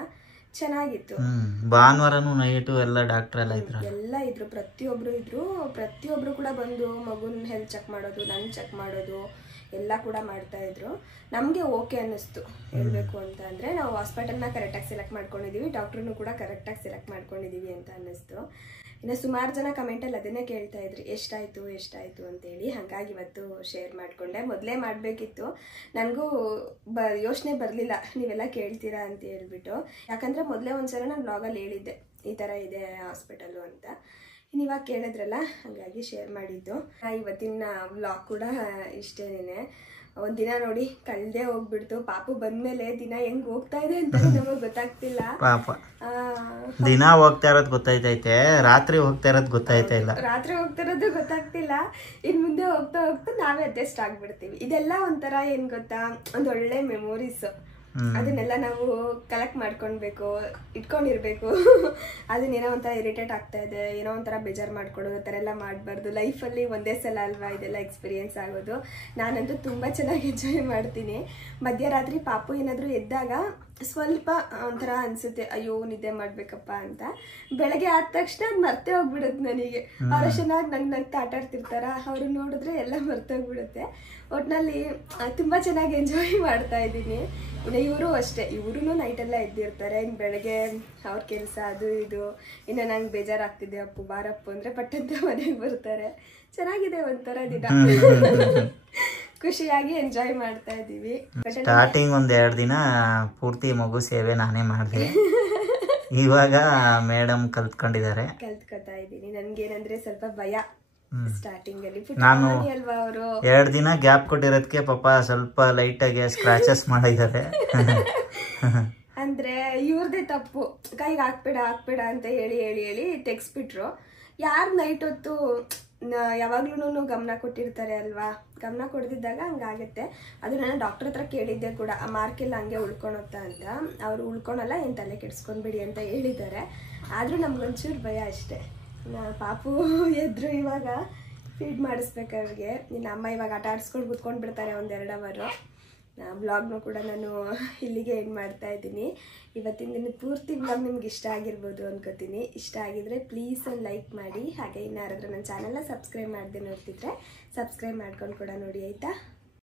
ಚೆನ್ನಾಗಿತ್ತು. ಭಾನುವಾರನು ನೈಟು ಎಲ್ಲ ಡಾಕ್ಟರ್ ಎಲ್ಲ ಇದ್ರು, ಪ್ರತಿಯೊಬ್ರು ಕೂಡ ಬಂದು ಮಗುನ ಹೆಲ್ತ್ ಚೆಕ್ ಮಾಡೋದು, ನನ್ ಚೆಕ್ ಮಾಡೋದು ಎಲ್ಲ ಕೂಡ ಮಾಡ್ತಾ ಇದ್ರು. ನಮ್ಗೆ ಓಕೆ ಅನ್ನಿಸ್ತು ಹೇಳ್ಬೇಕು ಅಂತ ಅಂದ್ರೆ, ನಾವು ಹಾಸ್ಪಿಟಲ್ನ ಕರೆಕ್ಟಾಗಿ ಸೆಲೆಕ್ಟ್ ಮಾಡ್ಕೊಂಡಿದೀವಿ, ಡಾಕ್ಟರ್ನು ಕೂಡ ಕರೆಕ್ಟಾಗಿ ಸೆಲೆಕ್ಟ್ ಮಾಡ್ಕೊಂಡಿದೀವಿ ಅಂತ ಅನ್ನಿಸ್ತು. ಇನ್ನು ಸುಮಾರು ಜನ ಕಮೆಂಟಲ್ಲಿ ಅದನ್ನೇ ಕೇಳ್ತಾ ಇದ್ರಿ, ಎಷ್ಟಾಯ್ತು ಅಂತೇಳಿ. ಹಾಗಾಗಿ ಇವತ್ತು ಶೇರ್ ಮಾಡಿಕೊಂಡೆ. ಮೊದಲೇ ಮಾಡಬೇಕಿತ್ತು, ನನಗೂ ಯೋಚನೆ ಬರಲಿಲ್ಲ ನೀವೆಲ್ಲ ಕೇಳ್ತೀರಾ ಅಂತ ಹೇಳ್ಬಿಟ್ಟು. ಯಾಕಂದರೆ ಮೊದಲೇ ಒಂದ್ಸಲ ನಾನು ಬ್ಲಾಗಲ್ಲಿ ಹೇಳಿದ್ದೆ ಈ ಥರ ಇದೆ ಹಾಸ್ಪಿಟಲು ಅಂತ. ಇವಾಗ ಕೇಳಿದ್ರಲ್ಲ, ಹಾಗಾಗಿ ಶೇರ್ ಮಾಡಿದ್ದು. ಇವತ್ತಿನ ವ್ಲಾಗ್ ಕೂಡ ಇಷ್ಟೇನೆ. ಒಂದಿನ ನೋಡಿ ಕಳ್ದೇ ಹೋಗ್ಬಿಡ್ತು. ಪಾಪು ಬಂದ್ಮೇಲೆ ದಿನ ಹೆಂಗ್ ಹೋಗ್ತಾ ಇದೆ ಅಂತ ನಮಗ್ ಗೊತ್ತಾಗ್ತಿಲ್ಲ. ಪಾಪ ದಿನ ಹೋಗ್ತಾ ಇರೋದು ಗೊತ್ತಾಯ್ತೈತೆ, ರಾತ್ರಿ ಹೋಗ್ತಾ ಇರೋದು ಗೊತ್ತಾಯ್ತಾ ಇಲ್ಲ. ರಾತ್ರಿ ಹೋಗ್ತಾ ಇರೋದು ಗೊತ್ತಾಗ್ತಿಲ್ಲ, ಇನ್ ಮುಂದೆ ಹೋಗ್ತಾ ನಾವೇ ಅಡ್ಜಸ್ಟ್ ಆಗ್ಬಿಡ್ತೀವಿ. ಇದೆಲ್ಲ ಒಂಥರ ಏನ್ ಗೊತ್ತಾ, ಒಂದ್ ಒಳ್ಳೆ ಮೆಮೊರೀಸ್. ಅದನ್ನೆಲ್ಲ ನಾವು ಕಲೆಕ್ಟ್ ಮಾಡ್ಕೊಳ್ಬೇಕು, ಇಟ್ಕೊಂಡಿರ್ಬೇಕು. ಅದನ್ನೇನೋ ಒಂಥರ ಇರಿಟೇಟ್ ಆಗ್ತಾ ಇದೆ, ಏನೋ ಒಂಥರ ಬೇಜಾರು ಮಾಡ್ಕೊಡೋದು, ಆ ಥರ ಎಲ್ಲ ಮಾಡಬಾರ್ದು. ಲೈಫಲ್ಲಿ ಒಂದೇ ಸಲ ಅಲ್ವಾ ಇದೆಲ್ಲ ಎಕ್ಸ್ಪೀರಿಯೆನ್ಸ್ ಆಗೋದು. ನಾನಂತೂ ತುಂಬ ಚೆನ್ನಾಗಿ ಎಂಜಾಯ್ ಮಾಡ್ತೀನಿ. ಮಧ್ಯರಾತ್ರಿ ಪಾಪು ಏನಾದರೂ ಎದ್ದಾಗ ಸ್ವಲ್ಪ ಒಂಥರ ಅನ್ಸುತ್ತೆ, ಅಯ್ಯೋ ನಿದ್ದೆ ಮಾಡ್ಬೇಕಪ್ಪ ಅಂತ. ಬೆಳಗ್ಗೆ ಆದ ತಕ್ಷಣ ಅದು ಮರ್ತೇ ಹೋಗ್ಬಿಡುತ್ತೆ ನನಗೆ. ಅವ್ರು ಚೆನ್ನಾಗಿ ನಗ್ತಾ ಆಟ ಆಡ್ತಿರ್ತಾರ, ಅವ್ರು ನೋಡಿದ್ರೆ ಎಲ್ಲ ಮರ್ತೋಗ್ಬಿಡುತ್ತೆ. ಒಟ್ಟಿನಲ್ಲಿ ತುಂಬ ಚೆನ್ನಾಗಿ ಎಂಜಾಯ್ ಮಾಡ್ತಾ ಇದ್ದೀನಿ. ಇನ್ನು ಇವರು ಅಷ್ಟೇ, ಇವರು ನೈಟೆಲ್ಲ ಎದ್ದಿರ್ತಾರೆ. ಇನ್ನು ಬೆಳಗ್ಗೆ ಅವ್ರ ಕೆಲಸ ಅದು ಇದು. ಇನ್ನು ನಂಗೆ ಬೇಜಾರಾಗ್ತಿದೆ, ಅಪ್ಪು ಬಾರಪ್ಪು ಅಂದರೆ ಪಟ್ಟಂತ ಮನೆಗೆ ಬರ್ತಾರೆ. ಚೆನ್ನಾಗಿದೆ ಒಂಥರ ದಿನ, ಖುಷಿಯಾಗಿ ಎಂಜಾಯ್ ಮಾಡ್ತಾ ಇದ್ದೀವಿ. ಸ್ಟಾರ್ಟಿಂಗ್ 1-2 ದಿನ ಪೂರ್ತಿ ಮಗು ಸೇವೆ ನಾನೇ ಮಾಡಿದೆ. ಇವಾಗ ಮೇಡಮ್ ಕಲ್ತ್ಕೊತಾ ಇದ್ದೀನಿ. ನನ್ಗೇನಂದ್ರೆ ಸ್ವಲ್ಪ ಭಯ ಸ್ಟಾರ್ಟಿಂಗ್ ಅಲ್ಲಿ. ನಾನು ಅಲ್ವಾ ಅವರು 2 ದಿನ ಗ್ಯಾಪ್ ಕೊಟ್ಟಿರೋದಕ್ಕೆ ಪಾಪ ಸ್ವಲ್ಪ ಲೈಟ್ ಆಗಿ ಸ್ಕ್ರಾಚಸ್ ಮಾಡಿದ್ದಾರೆ. ಅಂದ್ರೆ ಇವ್ರದೇ ತಪ್ಪು, ಕೈಗೆ ಹಾಕ್ಬೇಡ ಅಂತ ಹೇಳಿ ತೆಗ್ಸ್ಬಿಟ್ರು. ಯಾರು ನೈಟ್ ಹೊತ್ತು ಯಾವಾಗ್ಲೂ ಗಮನ ಕೊಟ್ಟಿರ್ತಾರೆ ಅಲ್ವಾ, ಗಮನ ಕೊಡ್ದಿದ್ದಾಗ ಹಂಗಾಗತ್ತೆ. ಅದು ನಾನು ಡಾಕ್ಟರ್ ಹತ್ರ ಕೇಳಿದ್ದೆ ಕೂಡ, ಆ ಮಾರ್ಕೆಲ್ಲ ಹಂಗೆ ಉಳ್ಕೊಳತ್ತಾ ಅಂತ. ಅವ್ರು ಉಳ್ಕೊಳಲ್ಲ, ಏನು ತಲೆ ಕೆಡಿಸ್ಕೊಂಡ್ಬಿಡಿ ಅಂತ ಹೇಳಿದ್ದಾರೆ. ಆದರೂ ನಮ್ಗೊಂಚೂರು ಭಯ ಅಷ್ಟೇ. ಪಾಪು ಎದ್ರು, ಇವಾಗ ಫೀಡ್ ಮಾಡಿಸ್ಬೇಕು ಅವ್ರಿಗೆ. ನಿನ್ನ ಅಮ್ಮ ಇವಾಗ ಆಟ ಆಡಿಸ್ಕೊಂಡು ಕೂತ್ಕೊಂಡು ಬಿಡ್ತಾರೆ 1-2 ಅವರು. ಬ್ಲಾಗ್ನು ಕೂಡ ನಾನು ಇಲ್ಲಿಗೆ ಎಂಡ್ ಮಾಡ್ತಾ ಇದ್ದೀನಿ. ಇವತ್ತಿನ ದಿನ ಪೂರ್ತಿ ಬ್ಲಾಗ್ ನಿಮ್ಗೆ ಇಷ್ಟ ಆಗಿರ್ಬೋದು ಅನ್ಕೋತೀನಿ. ಇಷ್ಟ ಆಗಿದ್ರೆ ಪ್ಲೀಸ್ ಒಂದು ಲೈಕ್ ಮಾಡಿ. ಹಾಗೆ ಇನ್ನಾರಾದ್ರೂ ನನ್ನ ಚಾನಲ್ನ ಸಬ್ಸ್ಕ್ರೈಬ್ ಮಾಡದೆ ನೋಡ್ತಿದ್ರೆ ಸಬ್ಸ್ಕ್ರೈಬ್ ಮಾಡ್ಕೊಂಡು ಕೂಡ ನೋಡಿ, ಆಯಿತಾ?